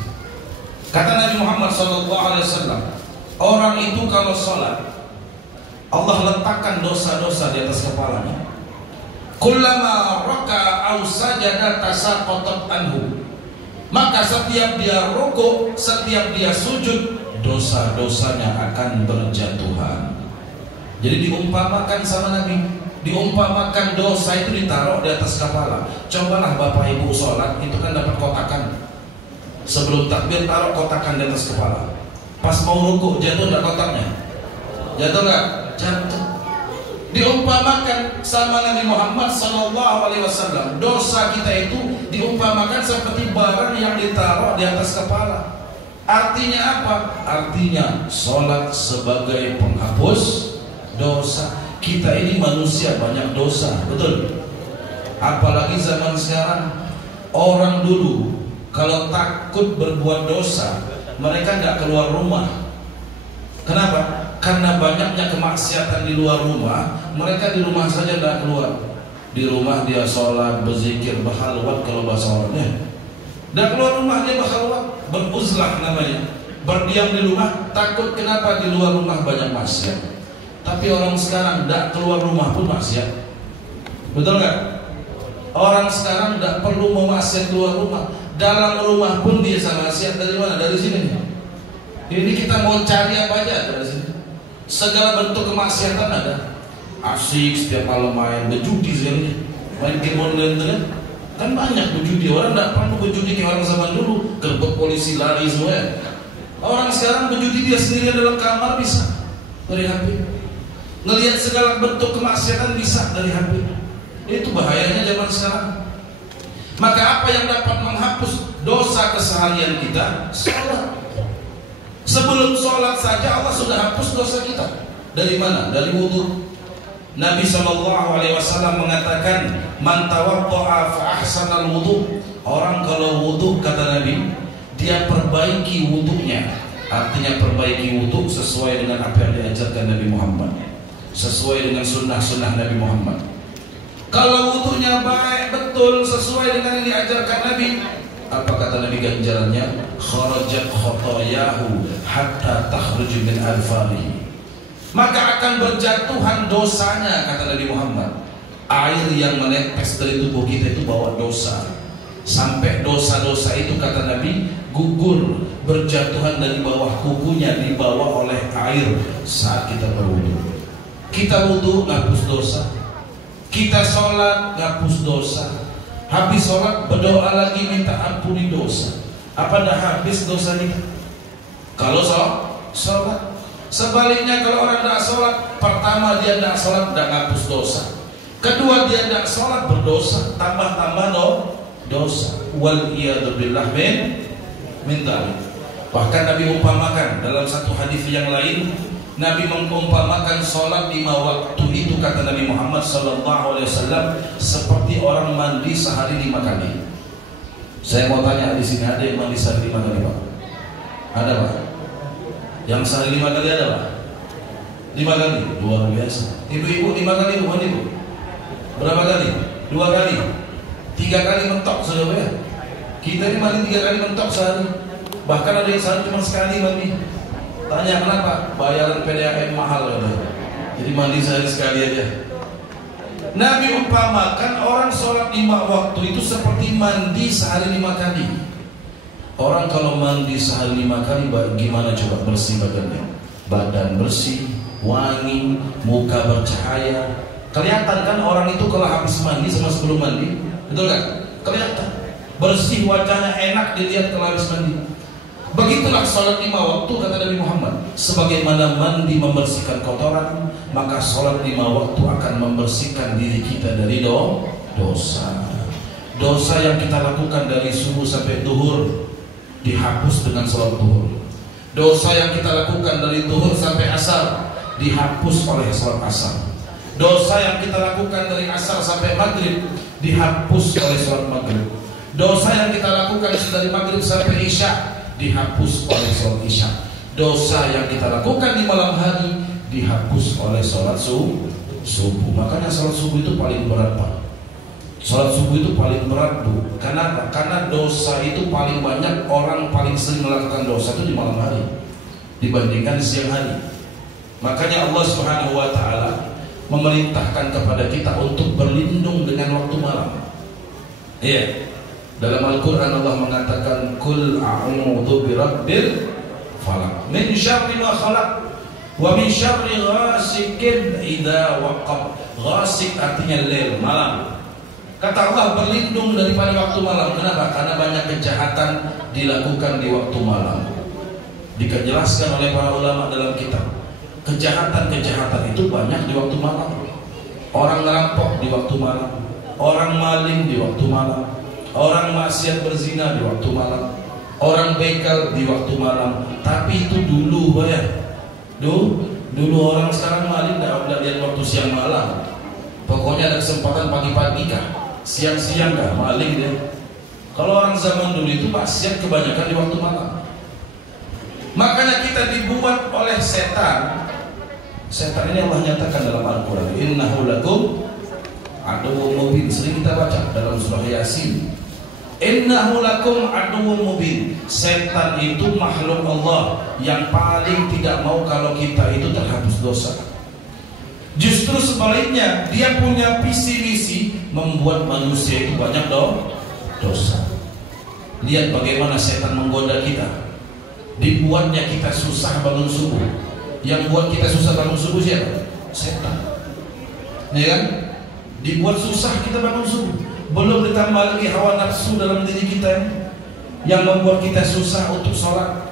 Kata Nabi Muhammad sallallahu alaihi wasallam, orang itu kalau sholat, Allah letakkan dosa-dosa di atas kepalanya. Kullama raka'a aw sajada tasaqatat anhu. Maka setiap dia rukuk, setiap dia sujud, dosa-dosanya akan berjatuhan. Jadi diumpamakan sama Nabi, diumpamakan dosa itu ditaruh di atas kepala. Cobalah Bapak Ibu sholat, itu kan dapat kotakan. Sebelum takbir taruh kotakan di atas kepala. Pas mau rukuk jatuh enggak kotaknya? Jatuh enggak? Jatuh. Diumpamakan sama Nabi Muhammad SAW, dosa kita itu diumpamakan seperti barang yang ditaruh di atas kepala. Artinya apa? Artinya sholat sebagai penghapus dosa. Kita ini manusia banyak dosa, betul? Apalagi zaman sekarang. Orang dulu kalau takut berbuat dosa, mereka nggak keluar rumah. Kenapa? Karena banyaknya kemaksiatan di luar rumah, mereka di rumah saja tidak keluar. Di rumah dia sholat, berzikir, berhalwat kalau bahasa orangnya. Dan keluar rumah dia berhalwat, beruzlah namanya, berdiam di rumah. Takut kenapa? Di luar rumah banyak maksiat. Tapi orang sekarang tidak keluar rumah pun maksiat. Betul nggak? Orang sekarang tidak perlu memaksiat keluar rumah. Dalam rumah pun dia sama maksiat. Dari mana? Dari sini. Ini kita mau cari apa aja dari sini. Segala bentuk kemaksiatan ada. Asik setiap malam main, berjudi sekali, main game online kan banyak berjudi. Orang tidak perlu berjudi kayak orang zaman dulu, gerbek polisi lari semua ya. Orang sekarang berjudi dia sendirian dalam kamar bisa dari HP. Ngelihat segala bentuk kemaksiatan bisa dari HP. Itu bahayanya zaman sekarang. Maka apa yang dapat menghapus dosa keseharian kita? Sholat. Sebelum sholat saja Allah sudah hapus dosa kita. Dari mana? Dari wudu. Nabi SAW mengatakan, "Man tawadda'a fa ahsanal wudu." Orang kalau wudu, kata Nabi, dia perbaiki wudunya. Artinya perbaiki wudu sesuai dengan apa yang diajarkan Nabi Muhammad, sesuai dengan sunnah-sunnah Nabi Muhammad. Kalau wudunya baik betul sesuai dengan yang diajarkan Nabi, apa kata Nabi ganjarannya? Kharajat khotoyahu hatta takhruju min alfarihi. Maka akan berjatuhan dosanya, kata Nabi Muhammad. Air yang menetes dari tubuh kita itu bawa dosa. Sampai dosa-dosa itu, kata Nabi, gugur, berjatuhan dari bawah kukunya, dibawa oleh air saat kita berwudu. Kita wudu ngapus dosa, kita sholat ngapus dosa. Habis sholat berdoa lagi minta ampuni dosa. Apa dah habis dosa kita? Kalau sholat. Sebaliknya kalau orang tidak sholat, pertama dia tidak sholat tidak hapus dosa, kedua dia tidak sholat berdosa, tambah dosa. Wal iyadu billah min dzalik. Bahkan Nabi umpamakan dalam satu hadis yang lain, Nabi mengumpamakan sholat 5 waktu itu, kata Nabi Muhammad SAW, seperti orang mandi sehari 5 kali. Saya mau tanya, di sini ada yang mandi sehari 5 kali, Pak? Ada, Pak? Yang sehari 5 kali ada, Pak? 5 kali? Luar biasa. Ibu-ibu 5 kali mandi, Bu? Berapa kali? 2 kali? 3 kali mentok, saudara. Kita ini mandi 3 kali mentok sehari. Bahkan ada yang sehari cuma sekali mandi. Tanya kenapa? Bayaran PDAM mahal, saudara. Jadi mandi sehari sekali aja. Nabi umpamakan orang sholat 5 waktu itu seperti mandi sehari 5 kali. Orang kalau mandi sehari 5 kali, gimana coba bersih badannya? Badan bersih, wangi, muka bercahaya. Kelihatan kan orang itu kalau habis mandi sama sebelum mandi? Betul kan? Kelihatan. Bersih, wajahnya enak dilihat kalau habis mandi. Begitulah sholat 5 waktu, kata Nabi Muhammad. Sebagaimana mandi membersihkan kotoran, maka sholat 5 waktu akan membersihkan diri kita dari dosa. Dosa yang kita lakukan dari subuh sampai duhur dihapus dengan sholat duhur. Dosa yang kita lakukan dari duhur sampai asar dihapus oleh sholat asar. Dosa yang kita lakukan dari asar sampai maghrib dihapus oleh sholat maghrib. Dosa yang kita lakukan dari maghrib sampai isya dihapus oleh sholat isya. Dosa yang kita lakukan di malam hari dihapus oleh sholat subuh. Makanya sholat subuh itu paling berat, Pak. Sholat subuh itu paling berat, Bu. Kenapa? Karena dosa itu paling banyak, orang paling sering melakukan dosa itu di malam hari dibandingkan siang hari. Makanya Allah Subhanahu wa Ta'ala memerintahkan kepada kita untuk berlindung dengan waktu malam. Iya. Dalam Al-Quran Allah mengatakan, Kul a'udhu birabbil falaq min syarri ma khalaq wa min syarri ghasikin idha waqab. Ghasik artinya lail, malam. Kata Allah, berlindung daripada waktu malam. Kenapa? Karena banyak kejahatan dilakukan di waktu malam. Dijelaskan oleh para ulama dalam kitab, kejahatan-kejahatan itu banyak di waktu malam. Orang ngerampok di waktu malam, orang maling di waktu malam, orang maksiat berzina di waktu malam, orang begal di waktu malam. Tapi itu dulu, ya. Dulu orang sekarang maling tidak lihat waktu siang malam. Pokoknya ada kesempatan pagi-pagi kah, siang-siang kah, maling dia. Kalau orang zaman dulu itu maksiat kebanyakan di waktu malam. Makanya kita dibuat oleh setan. Setan ini Allah nyatakan dalam Al-Quran, innahu lakum aduwwun mubin. Sering kita baca dalam surah Yasin, innahu lakum aduwwun mubin. Setan itu makhluk Allah yang paling tidak mau kalau kita itu terhapus dosa. Justru sebaliknya, dia punya visi misi membuat manusia itu banyak dosa. Lihat bagaimana setan menggoda kita. Dibuatnya kita susah bangun subuh. Yang buat kita susah bangun subuh siapa? Setan. Ya kan? Dibuat susah kita bangun subuh. Belum ditambah lagi hawa nafsu dalam diri kita yang membuat kita susah untuk sholat.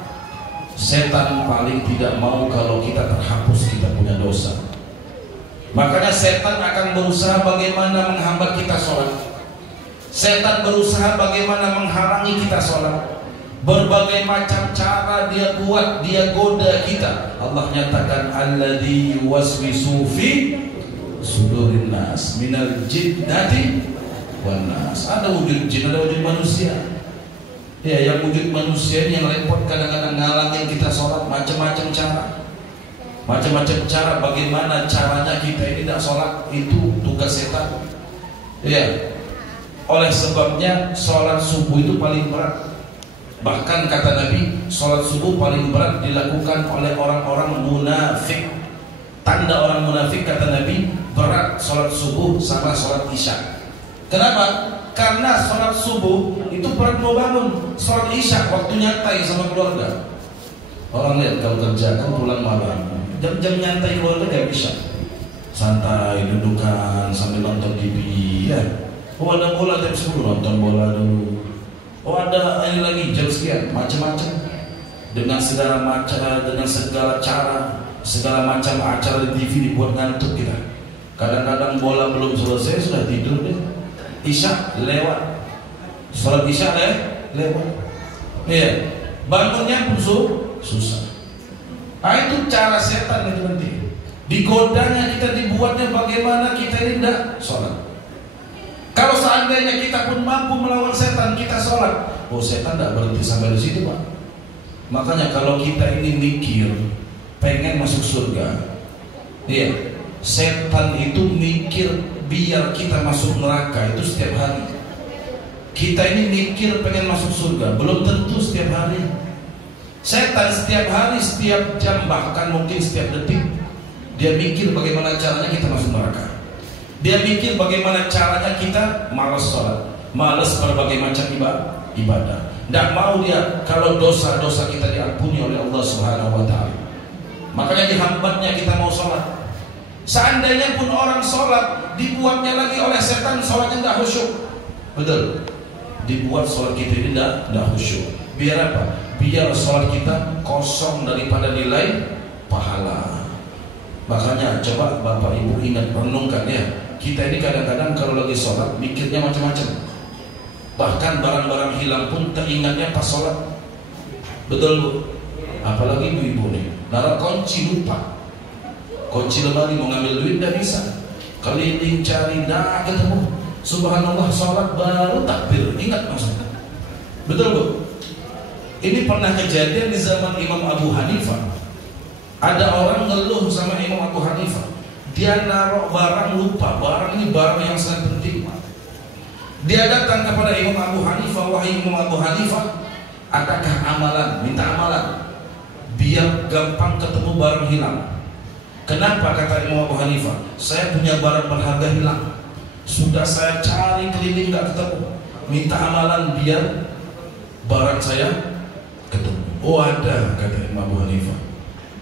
Setan paling tidak mau kalau kita terhapus kita punya dosa. Makanya setan akan berusaha bagaimana menghambat kita sholat. Setan berusaha bagaimana menghalangi kita sholat. Berbagai macam cara dia buat, dia goda kita. Allah nyatakan, alladzi yuwaswisu fi sudurin nas minal jinnati wan nas. Ada wujud jin, ada wujud manusia. Ya, yang wujud manusia ini yang repot kadang-kadang ngalangin kita sholat, macam-macam cara. Macam-macam cara bagaimana caranya kita ini tidak sholat, itu tugas setan. Ya. Oleh sebabnya sholat subuh itu paling berat. Bahkan kata Nabi, sholat subuh paling berat dilakukan oleh orang-orang munafik. Tanda orang munafik, kata Nabi, berat sholat subuh sama sholat isya. Kenapa? Karena sholat subuh itu berat mau bangun. Sholat isya waktu nyantai sama keluarga. Orang lihat kalau kerja kan pulang malam, jam-jam nyantai keluarga gak bisa. Santai, dudukan sambil nonton TV, ya. Oh ada bola jam 10, nonton bola dulu. Oh ada ini lagi jam sekian, macam-macam. dengan segala cara, segala macam acara di TV dibuat ngantuk kita. Kadang-kadang bola belum selesai sudah tidur deh. Isya lewat, sholat isya lewat. Iya, bangunnya pun susah. Nah, itu cara setan itu nanti. Digodanya kita, dibuatnya bagaimana kita ini tidak sholat. Kalau seandainya kita pun mampu melawan setan, kita sholat. Oh, setan tidak berhenti sampai di situ, Pak. Makanya kalau kita ini mikir pengen masuk surga, iya, setan itu mikir biar kita masuk neraka itu setiap hari. Kita ini mikir pengen masuk surga, belum tentu setiap hari. Setan setiap hari, setiap jam, bahkan mungkin setiap detik, dia mikir bagaimana caranya kita masuk neraka. Dia mikir bagaimana caranya kita malas sholat, malas berbagai macam ibadah. Tidak mau dia kalau dosa-dosa kita diampuni oleh Allah Subhanahu wa Ta'ala. Makanya dihambatnya kita mau sholat. Seandainya pun orang sholat, dibuatnya lagi oleh setan sholatnya tidak khusyuk. Betul. Dibuat sholat kita ini tidak khusyuk. Biar apa? Biar sholat kita kosong daripada nilai pahala. Makanya coba Bapak Ibu ingat, renungkan ya. Kita ini kadang-kadang kalau lagi sholat mikirnya macam-macam. Bahkan barang-barang hilang pun teringatnya pas sholat. Betul Bu? Apalagi ibu-ibu nih, naruh kunci lupa, kunci lemari mau ngambil duit tidak bisa, keliling cari dah ketemu. Subhanallah, sholat baru takbir ingat maksudnya. Betul Bu? Ini pernah kejadian di zaman Imam Abu Hanifah. Ada orang ngeluh sama Imam Abu Hanifah, dia naruh barang lupa, barang ini barang yang sangat penting. Dia datang kepada Imam Abu Hanifah, wahai Imam Abu Hanifah, adakah amalan? Minta amalan biar gampang ketemu barang hilang. Kenapa? Kata Imam Abu Hanifah, saya punya barang berharga hilang, sudah saya cari keliling gak ketemu. Minta amalan biar barang saya ketemu. Oh ada, kata Imam Abu Hanifah.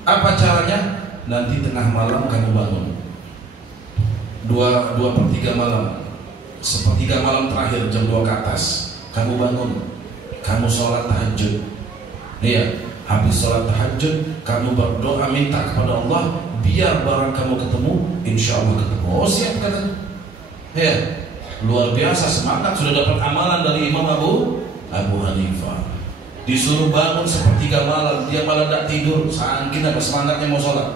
Apa caranya? Nanti tengah malam kamu bangun, 2/3 malam, 1/3 malam terakhir jam 2 ke atas, kamu bangun, kamu sholat tahajud. Iya, habis sholat tahajud kamu berdoa minta kepada Allah biar barang kamu ketemu, insya Allah ketemu. Oh siap katanya. Iya, luar biasa semangat, sudah dapat amalan dari Imam Abu Hanifah. Disuruh bangun 1/3 malam, dia malah tidak tidur, saking apa semangatnya mau sholat,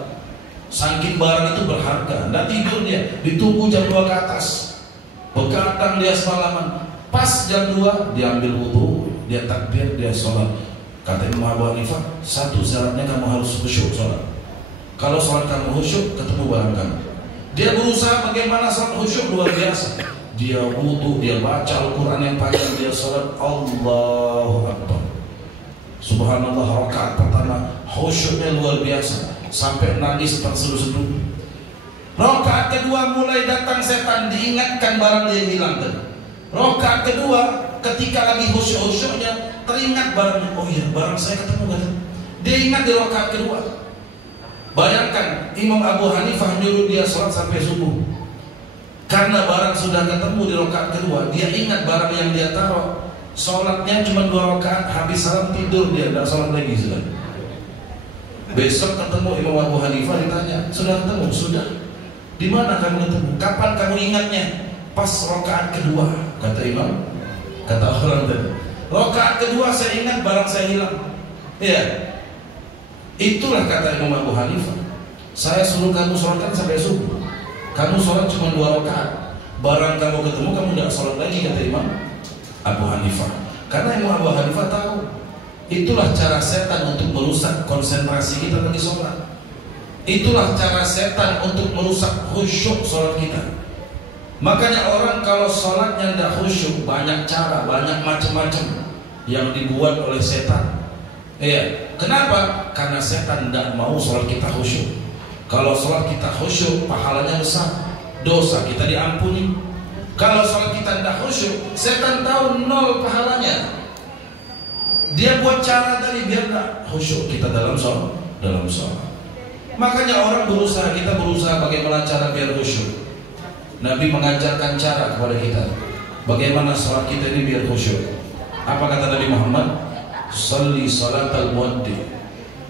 saking barang itu berharga, tidak tidur dia, ditunggu jam 2 ke atas. Begadang dia semalaman. Pas jam 2 dia ambil wudu, dia takbir, dia sholat. Kata Imam Abu Hanifah, satu syaratnya kamu harus khusyuk sholat. Kalau sholat kamu khusyuk, ketemu barang kamu. Dia berusaha bagaimana sholat khusyuk luar biasa. Dia wudu, dia baca Al-Quran yang panjang, dia sholat Allahu Akbar. Subhanallah, rakaat pertama khusyuknya luar biasa, sampai nangis terseduh-seduh. Rakaat kedua mulai datang setan, diingatkan barang dia hilang. Rakaat kedua ketika lagi khusyuk-khusyuknya teringat barangnya. Oh iya, barang saya ketemu kan. Dia ingat di rakaat kedua. Bayangkan Imam Abu Hanifah nyuruh dia sholat sampai subuh. Karena barang sudah ketemu di rakaat kedua, dia ingat barang yang dia taruh. Sholatnya cuma 2 rakaat, habis salam tidur dia, tidak sholat lagi sudah. Besok ketemu Imam Abu Hanifah, ditanya, sudah ketemu? Sudah. Di mana kamu ketemu? Kapan kamu ingatnya? Pas rakaat kedua, kata Imam. Kata orang tadi, rakaat kedua saya ingat barang saya hilang. Ya, itulah kata Imam Abu Hanifah. Saya suruh kamu sholatkan sampai subuh, kamu sholat cuma 2 rakaat. Barang kamu ketemu, kamu tidak sholat lagi, kata Imam Abu Hanifah. Karena Imam Abu Hanifah tahu itulah cara setan untuk merusak konsentrasi kita bagi sholat. Itulah cara setan untuk merusak khusyuk sholat kita. Makanya orang kalau sholatnya tidak khusyuk, banyak cara, banyak macam-macam yang dibuat oleh setan. Iya. Kenapa? Karena setan tidak mau sholat kita khusyuk. Kalau sholat kita khusyuk, pahalanya besar, dosa kita diampuni. Kalau sholat kita tidak khusyuk, setan tahu 0 pahalanya. Dia buat cara tadi biar tidak khusyuk kita dalam sholat. Makanya orang berusaha, kita berusaha bagaimana cara biar khusyuk. Nabi mengajarkan cara kepada kita bagaimana sholat kita ini biar khusyuk. Apa kata Nabi Muhammad? Salli salatal muaddi.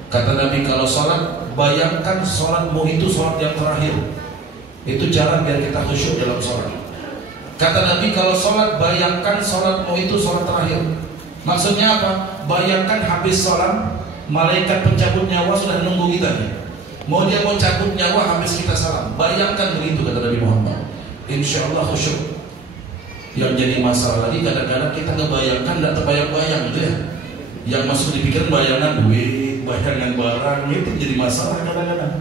Kata Nabi, kalau sholat, bayangkan sholatmu itu sholat yang terakhir. Itu cara biar kita khusyuk dalam sholat. Kata Nabi, kalau sholat, bayangkan sholatmu itu sholat terakhir. Maksudnya apa? Bayangkan habis sholat, malaikat pencabut nyawa sudah nunggu kita nih. Dia mau cabut nyawa habis kita salam. Bayangkan begitu, kata Nabi Muhammad. Insya Allah khusyuk. Yang jadi masalah lagi, kadang-kadang kita ngebayangkan tidak terbayang-bayang gitu ya. Yang masuk di pikiran bayangan duit, bayangan barang, itu jadi masalah kadang-kadang.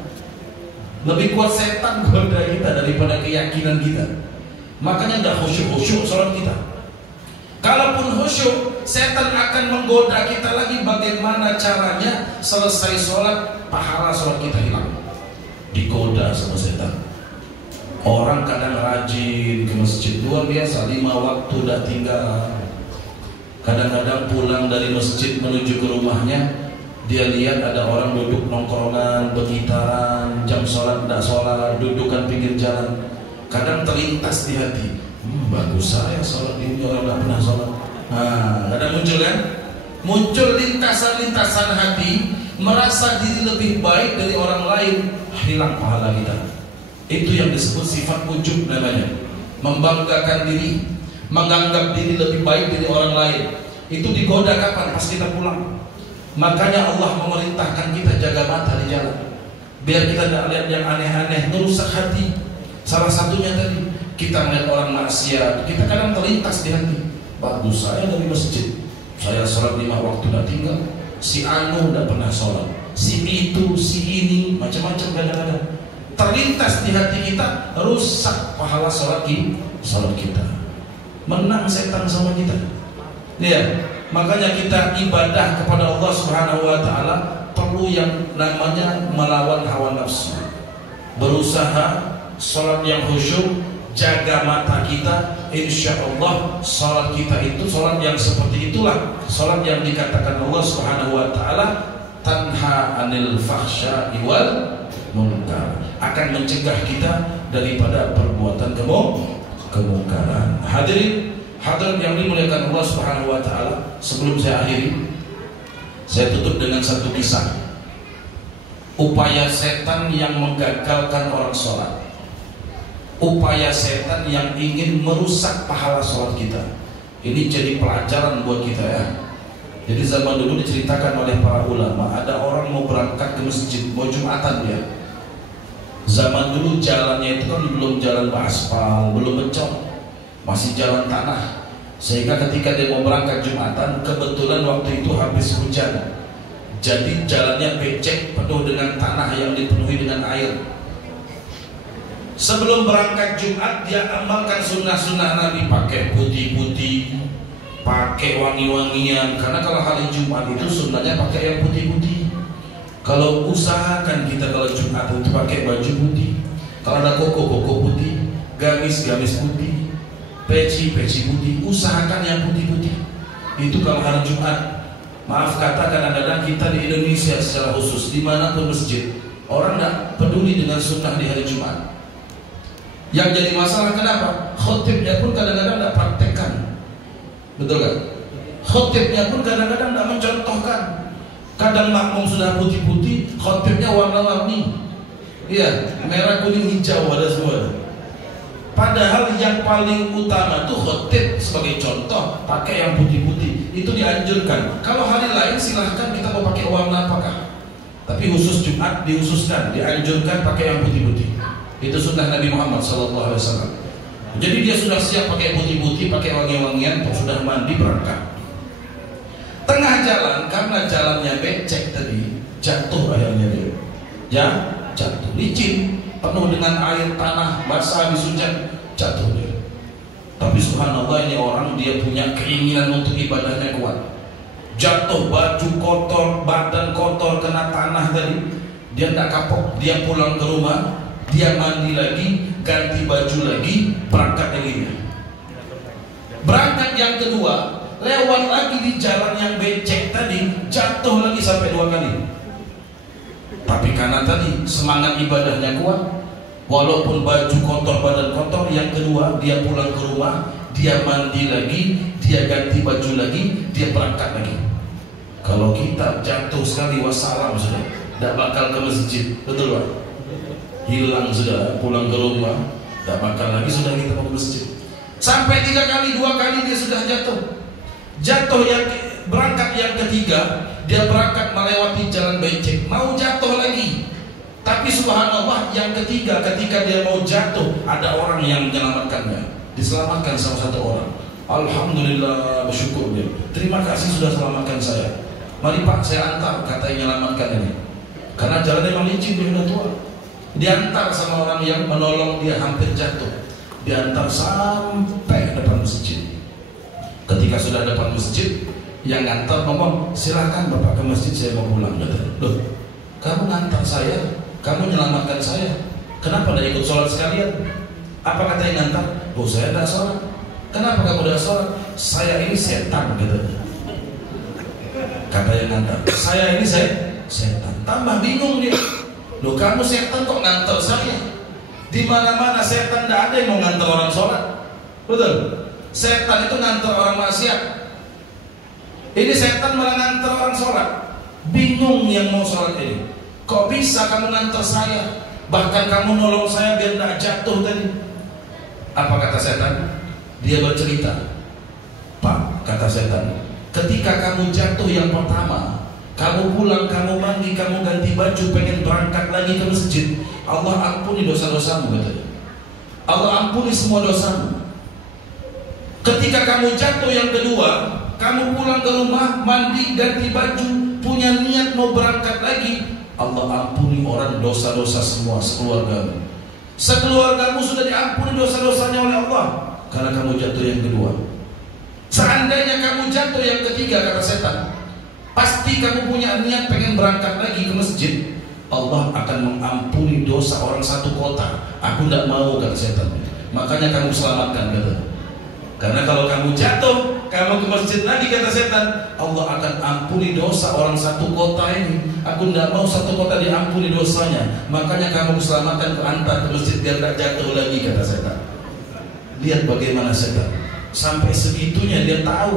Lebih kuat setan goda kita daripada keyakinan kita. Makanya tidak khusyuk-khusyuk sholat kita. Kalaupun khusyuk, setan akan menggoda kita lagi. Bagaimana caranya selesai sholat, pahala sholat kita hilang. Digoda sama setan. Orang kadang rajin ke masjid, luar biasa, 5 waktu tidak tinggal. Kadang-kadang pulang dari masjid menuju ke rumahnya, dia lihat ada orang duduk nongkrongan, bergitaran, jam sholat tidak sholat, dudukan pinggir jalan. Kadang terlintas di hati, bagus saya sholat ini, orang tidak pernah sholat. Kadang muncul kan? Muncul lintasan-lintasan hati, merasa diri lebih baik dari orang lain, hilang pahala kita. Itu yang disebut sifat ujub namanya. Membanggakan diri, menganggap diri lebih baik dari orang lain. Itu digoda kapan? Pas kita pulang. Makanya Allah memerintahkan kita jaga mata di jalan, biar kita tidak lihat yang aneh-aneh, merusak hati. Salah satunya tadi, kita melihat orang maksiat, kita kadang terlintas di hati, bagus saya dari masjid, saya sholat 5 waktu tidak tinggal. Si anu tidak pernah sholat, si itu, si ini, macam-macam kadang-kadang terlintas di hati kita, rusak pahala sholat kita. Menang setan sama kita. Lihat, makanya kita ibadah kepada Allah Subhanahu wa taala perlu yang namanya melawan hawa nafsu. Berusaha sholat yang khusyuk, jaga mata kita. Insya Allah sholat kita itu sholat yang seperti itulah, sholat yang dikatakan Allah Subhanahu wa taala tanha anil fahsya'i wal munkar, akan mencegah kita daripada perbuatan kemungkaran. Hadirin yang dimuliakan Allah Subhanahu wa taala, sebelum saya akhiri, saya tutup dengan satu kisah. Upaya setan yang menggagalkan orang sholat, upaya setan yang ingin merusak pahala sholat kita. Ini jadi pelajaran buat kita ya. Jadi zaman dulu diceritakan oleh para ulama, ada orang mau berangkat ke masjid, mau Jumatan dia. Zaman dulu jalannya itu kan belum jalan aspal, belum bencong, masih jalan tanah. Sehingga ketika dia mau berangkat Jumatan, kebetulan waktu itu habis hujan. Jadi jalannya becek, penuh dengan tanah yang dipenuhi dengan air. Sebelum berangkat Jumat, dia amalkan sunnah-sunnah Nabi, pakai putih-putih, pakai wangi-wangian. Karena kalau hari Jumat itu sunnahnya pakai yang putih-putih. Kalau usahakan kita kalau Jumat itu pakai baju putih, kalau ada koko putih, gamis putih, peci putih, usahakan yang putih-putih. Itu kalau hari Jumat. Maaf kata, kadang-kadang kita di Indonesia secara khusus, dimanapun masjid, orang tidak peduli dengan sunnah di hari Jumat. Yang jadi masalah kenapa? Khotibnya pun kadang-kadang tidak praktekkan. Betul kan? Khotibnya pun kadang-kadang tidak mencontohkan. Kadang makmum sudah putih-putih, khotibnya warna-warni. Iya, merah, kuning, hijau ada semua. Padahal yang paling utama tuh khotib sebagai contoh, pakai yang putih-putih. Itu dianjurkan. Kalau hari lain silahkan kita mau pakai warna apakah. Tapi khusus Jumat dihususkan, dianjurkan pakai yang putih-putih. Itu sunnah Nabi Muhammad SAW. Jadi dia sudah siap pakai putih-putih, pakai wangi-wangian, sudah mandi berangkat. Tengah jalan, karena jalannya becek tadi, jatuh akhirnya dia. Ya, jatuh, licin, penuh dengan air tanah, basah habis hujan, jatuh dia. Tapi subhanallah, ini orang dia punya keinginan untuk ibadahnya kuat. Jatuh, baju kotor, badan kotor, kena tanah tadi, dia tidak kapok, dia pulang ke rumah, dia mandi lagi, ganti baju lagi, berangkat lagi. Berangkat yang kedua, lewat lagi di jalan yang becek tadi, jatuh lagi sampai 2 kali. Tapi karena tadi semangat ibadahnya kuat, walaupun baju kotor, badan kotor, yang kedua dia pulang ke rumah, dia mandi lagi, dia ganti baju lagi, dia berangkat lagi. Kalau kita jatuh sekali wassalam sudah, tidak bakal ke masjid, betul Pak? Hilang sudah, pulang ke rumah, tidak bakal lagi sudah kita mau ke masjid. Sampai 3 kali, 2 kali dia sudah jatuh. Jatuh yang berangkat yang ketiga, dia berangkat melewati jalan becek, mau jatuh lagi. Tapi subhanallah yang ketiga, ketika dia mau jatuh, ada orang yang menyelamatkannya. Diselamatkan sama satu orang. Alhamdulillah, bersyukur dia. Terima kasih sudah selamatkan saya. Mari Pak, saya antar, kata yang menyelamatkan ini. Karena jalannya memang licin, dia sudah tua. Diantar sama orang yang menolong dia hampir jatuh. Diantar sampai depan masjid. Ketika sudah depan masjid, yang ngantar ngomong, silakan Bapak ke masjid, saya mau pulang. Loh, kamu ngantar saya, kamu menyelamatkan saya, kenapa tidak ikut sholat sekalian? Apa kata yang ngantar? Oh, saya tidak sholat. Kenapa kamu tidak sholat? Saya ini setan, katanya. Kata yang ngantar, saya ini setan. Tambah bingung dia. Loh, kamu setan kok ngantar saya? Di mana-mana setan, tidak ada yang mau ngantar orang sholat. Betul? Setan itu ngantar orang maksiat. Ini setan malah ngantar orang sholat. Bingung yang mau sholat ini. Kok bisa kamu ngantar saya? Bahkan kamu nolong saya biar tidak jatuh tadi. Apa kata setan? Dia bercerita, Pak, kata setan, ketika kamu jatuh yang pertama, kamu pulang, kamu mandi, kamu ganti baju, pengen berangkat lagi ke masjid, Allah ampuni dosa-dosamu, katanya. Allah ampuni semua dosamu. Ketika kamu jatuh yang kedua, kamu pulang ke rumah, mandi, ganti baju, punya niat mau berangkat lagi, Allah ampuni orang dosa-dosa semua sekeluargamu. Sekeluargamu sudah diampuni dosa-dosanya oleh Allah karena kamu jatuh yang kedua. Seandainya kamu jatuh yang ketiga, kata setan, pasti kamu punya niat pengen berangkat lagi ke masjid, Allah akan mengampuni dosa orang satu kota. Aku tidak mau, kata setan. Makanya kamu selamatkan, kata. Karena kalau kamu jatuh, kamu ke masjid lagi, kata setan, Allah akan ampuni dosa orang satu kota ini. Aku tidak mau satu kota diampuni dosanya. Makanya kamu selamatkan, antar ke masjid biar tidak jatuh lagi, kata setan. Lihat bagaimana setan sampai segitunya dia tahu.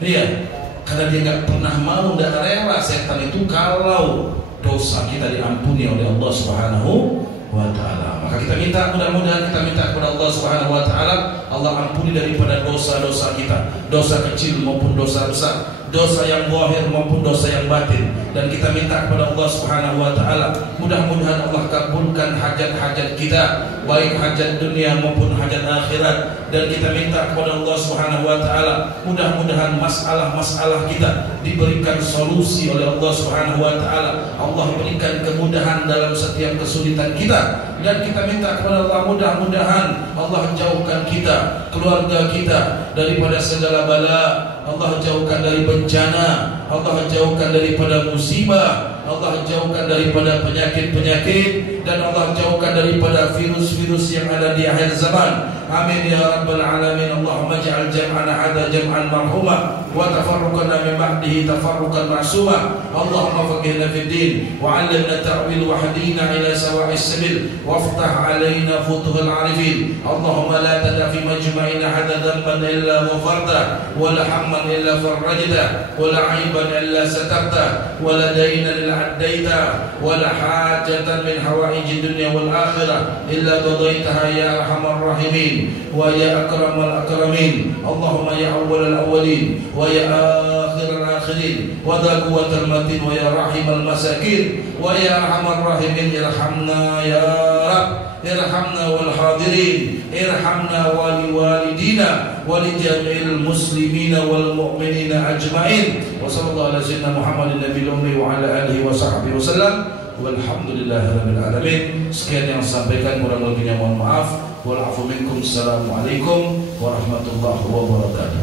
Iya, karena dia nggak pernah mau, tidak rela setan itu kalau dosa kita diampuni oleh Allah Subhanahu wa ta'ala. Maka kita minta, mudah-mudahan kita minta kepada Allah Subhanahu wa ta'ala, Allah ampuni daripada dosa-dosa kita, dosa kecil maupun dosa besar, dosa yang zahir maupun dosa yang batin. Dan kita minta kepada Allah Subhanahu wa ta'ala, mudah-mudahan Allah kabulkan hajat-hajat kita, baik hajat dunia maupun hajat akhirat. Dan kita minta kepada Allah Subhanahu wa ta'ala, mudah-mudahan masalah-masalah kita diberikan solusi oleh Allah Subhanahu wa ta'ala. Allah berikan kemudahan dalam setiap kesulitan kita. Dan kita minta kepada Allah, mudah-mudahan Allah jauhkan kita, keluarga kita daripada segala bala. Allah jauhkan dari bencana, Allah jauhkan daripada musibah, Allah jauhkan daripada penyakit-penyakit, dan Allah jauhkan daripada virus-virus yang ada di akhir zaman. Amin ya rabbal alamin. Allahumma ja'al jam'ana hadha jam'an marhuma wa tafarruqana min ba'dihi tafarruqan ma'suma. Allahumma faqihna fid din wa 'allimna ta'wil wa hadina ila sawa'is sabil waftah 'alaina futuhal 'arifin. Allahumma la tada fi majma'ina hadha dhanban illa ghafarta wa la hamman illa farajta wa la 'aiban illa satarta wa la daynan illa addaita wa la hajatan min hawaijid dunya wal akhirah illa qadaitaha ya arhamar rahimin wa ya akramal akramin. Allahumma ya awwalal awwalin wa ya akhiral akhirin wa dha quwwatal matin wa ya rahimal masakin wa ya arhamar rahimin. Irhamna ya Rabb, irhamna wal hadirin, irhamna wa liwalidina wa li jami'il muslimina wal mu'minina ajma'in. Wa sallallahu ala sayyidina Muhammadin nabiyil ummi wa ala alihi wa sahbihi wasallam. Walhamdulillahirabbil alamin. Sekian yang saya sampaikan, kurang lebihnya mohon maaf. Wal afu minkum. Assalamualaikum warahmatullahi wabarakatuh.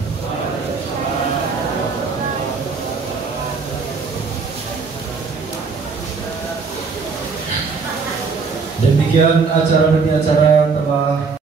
Demikian acara telah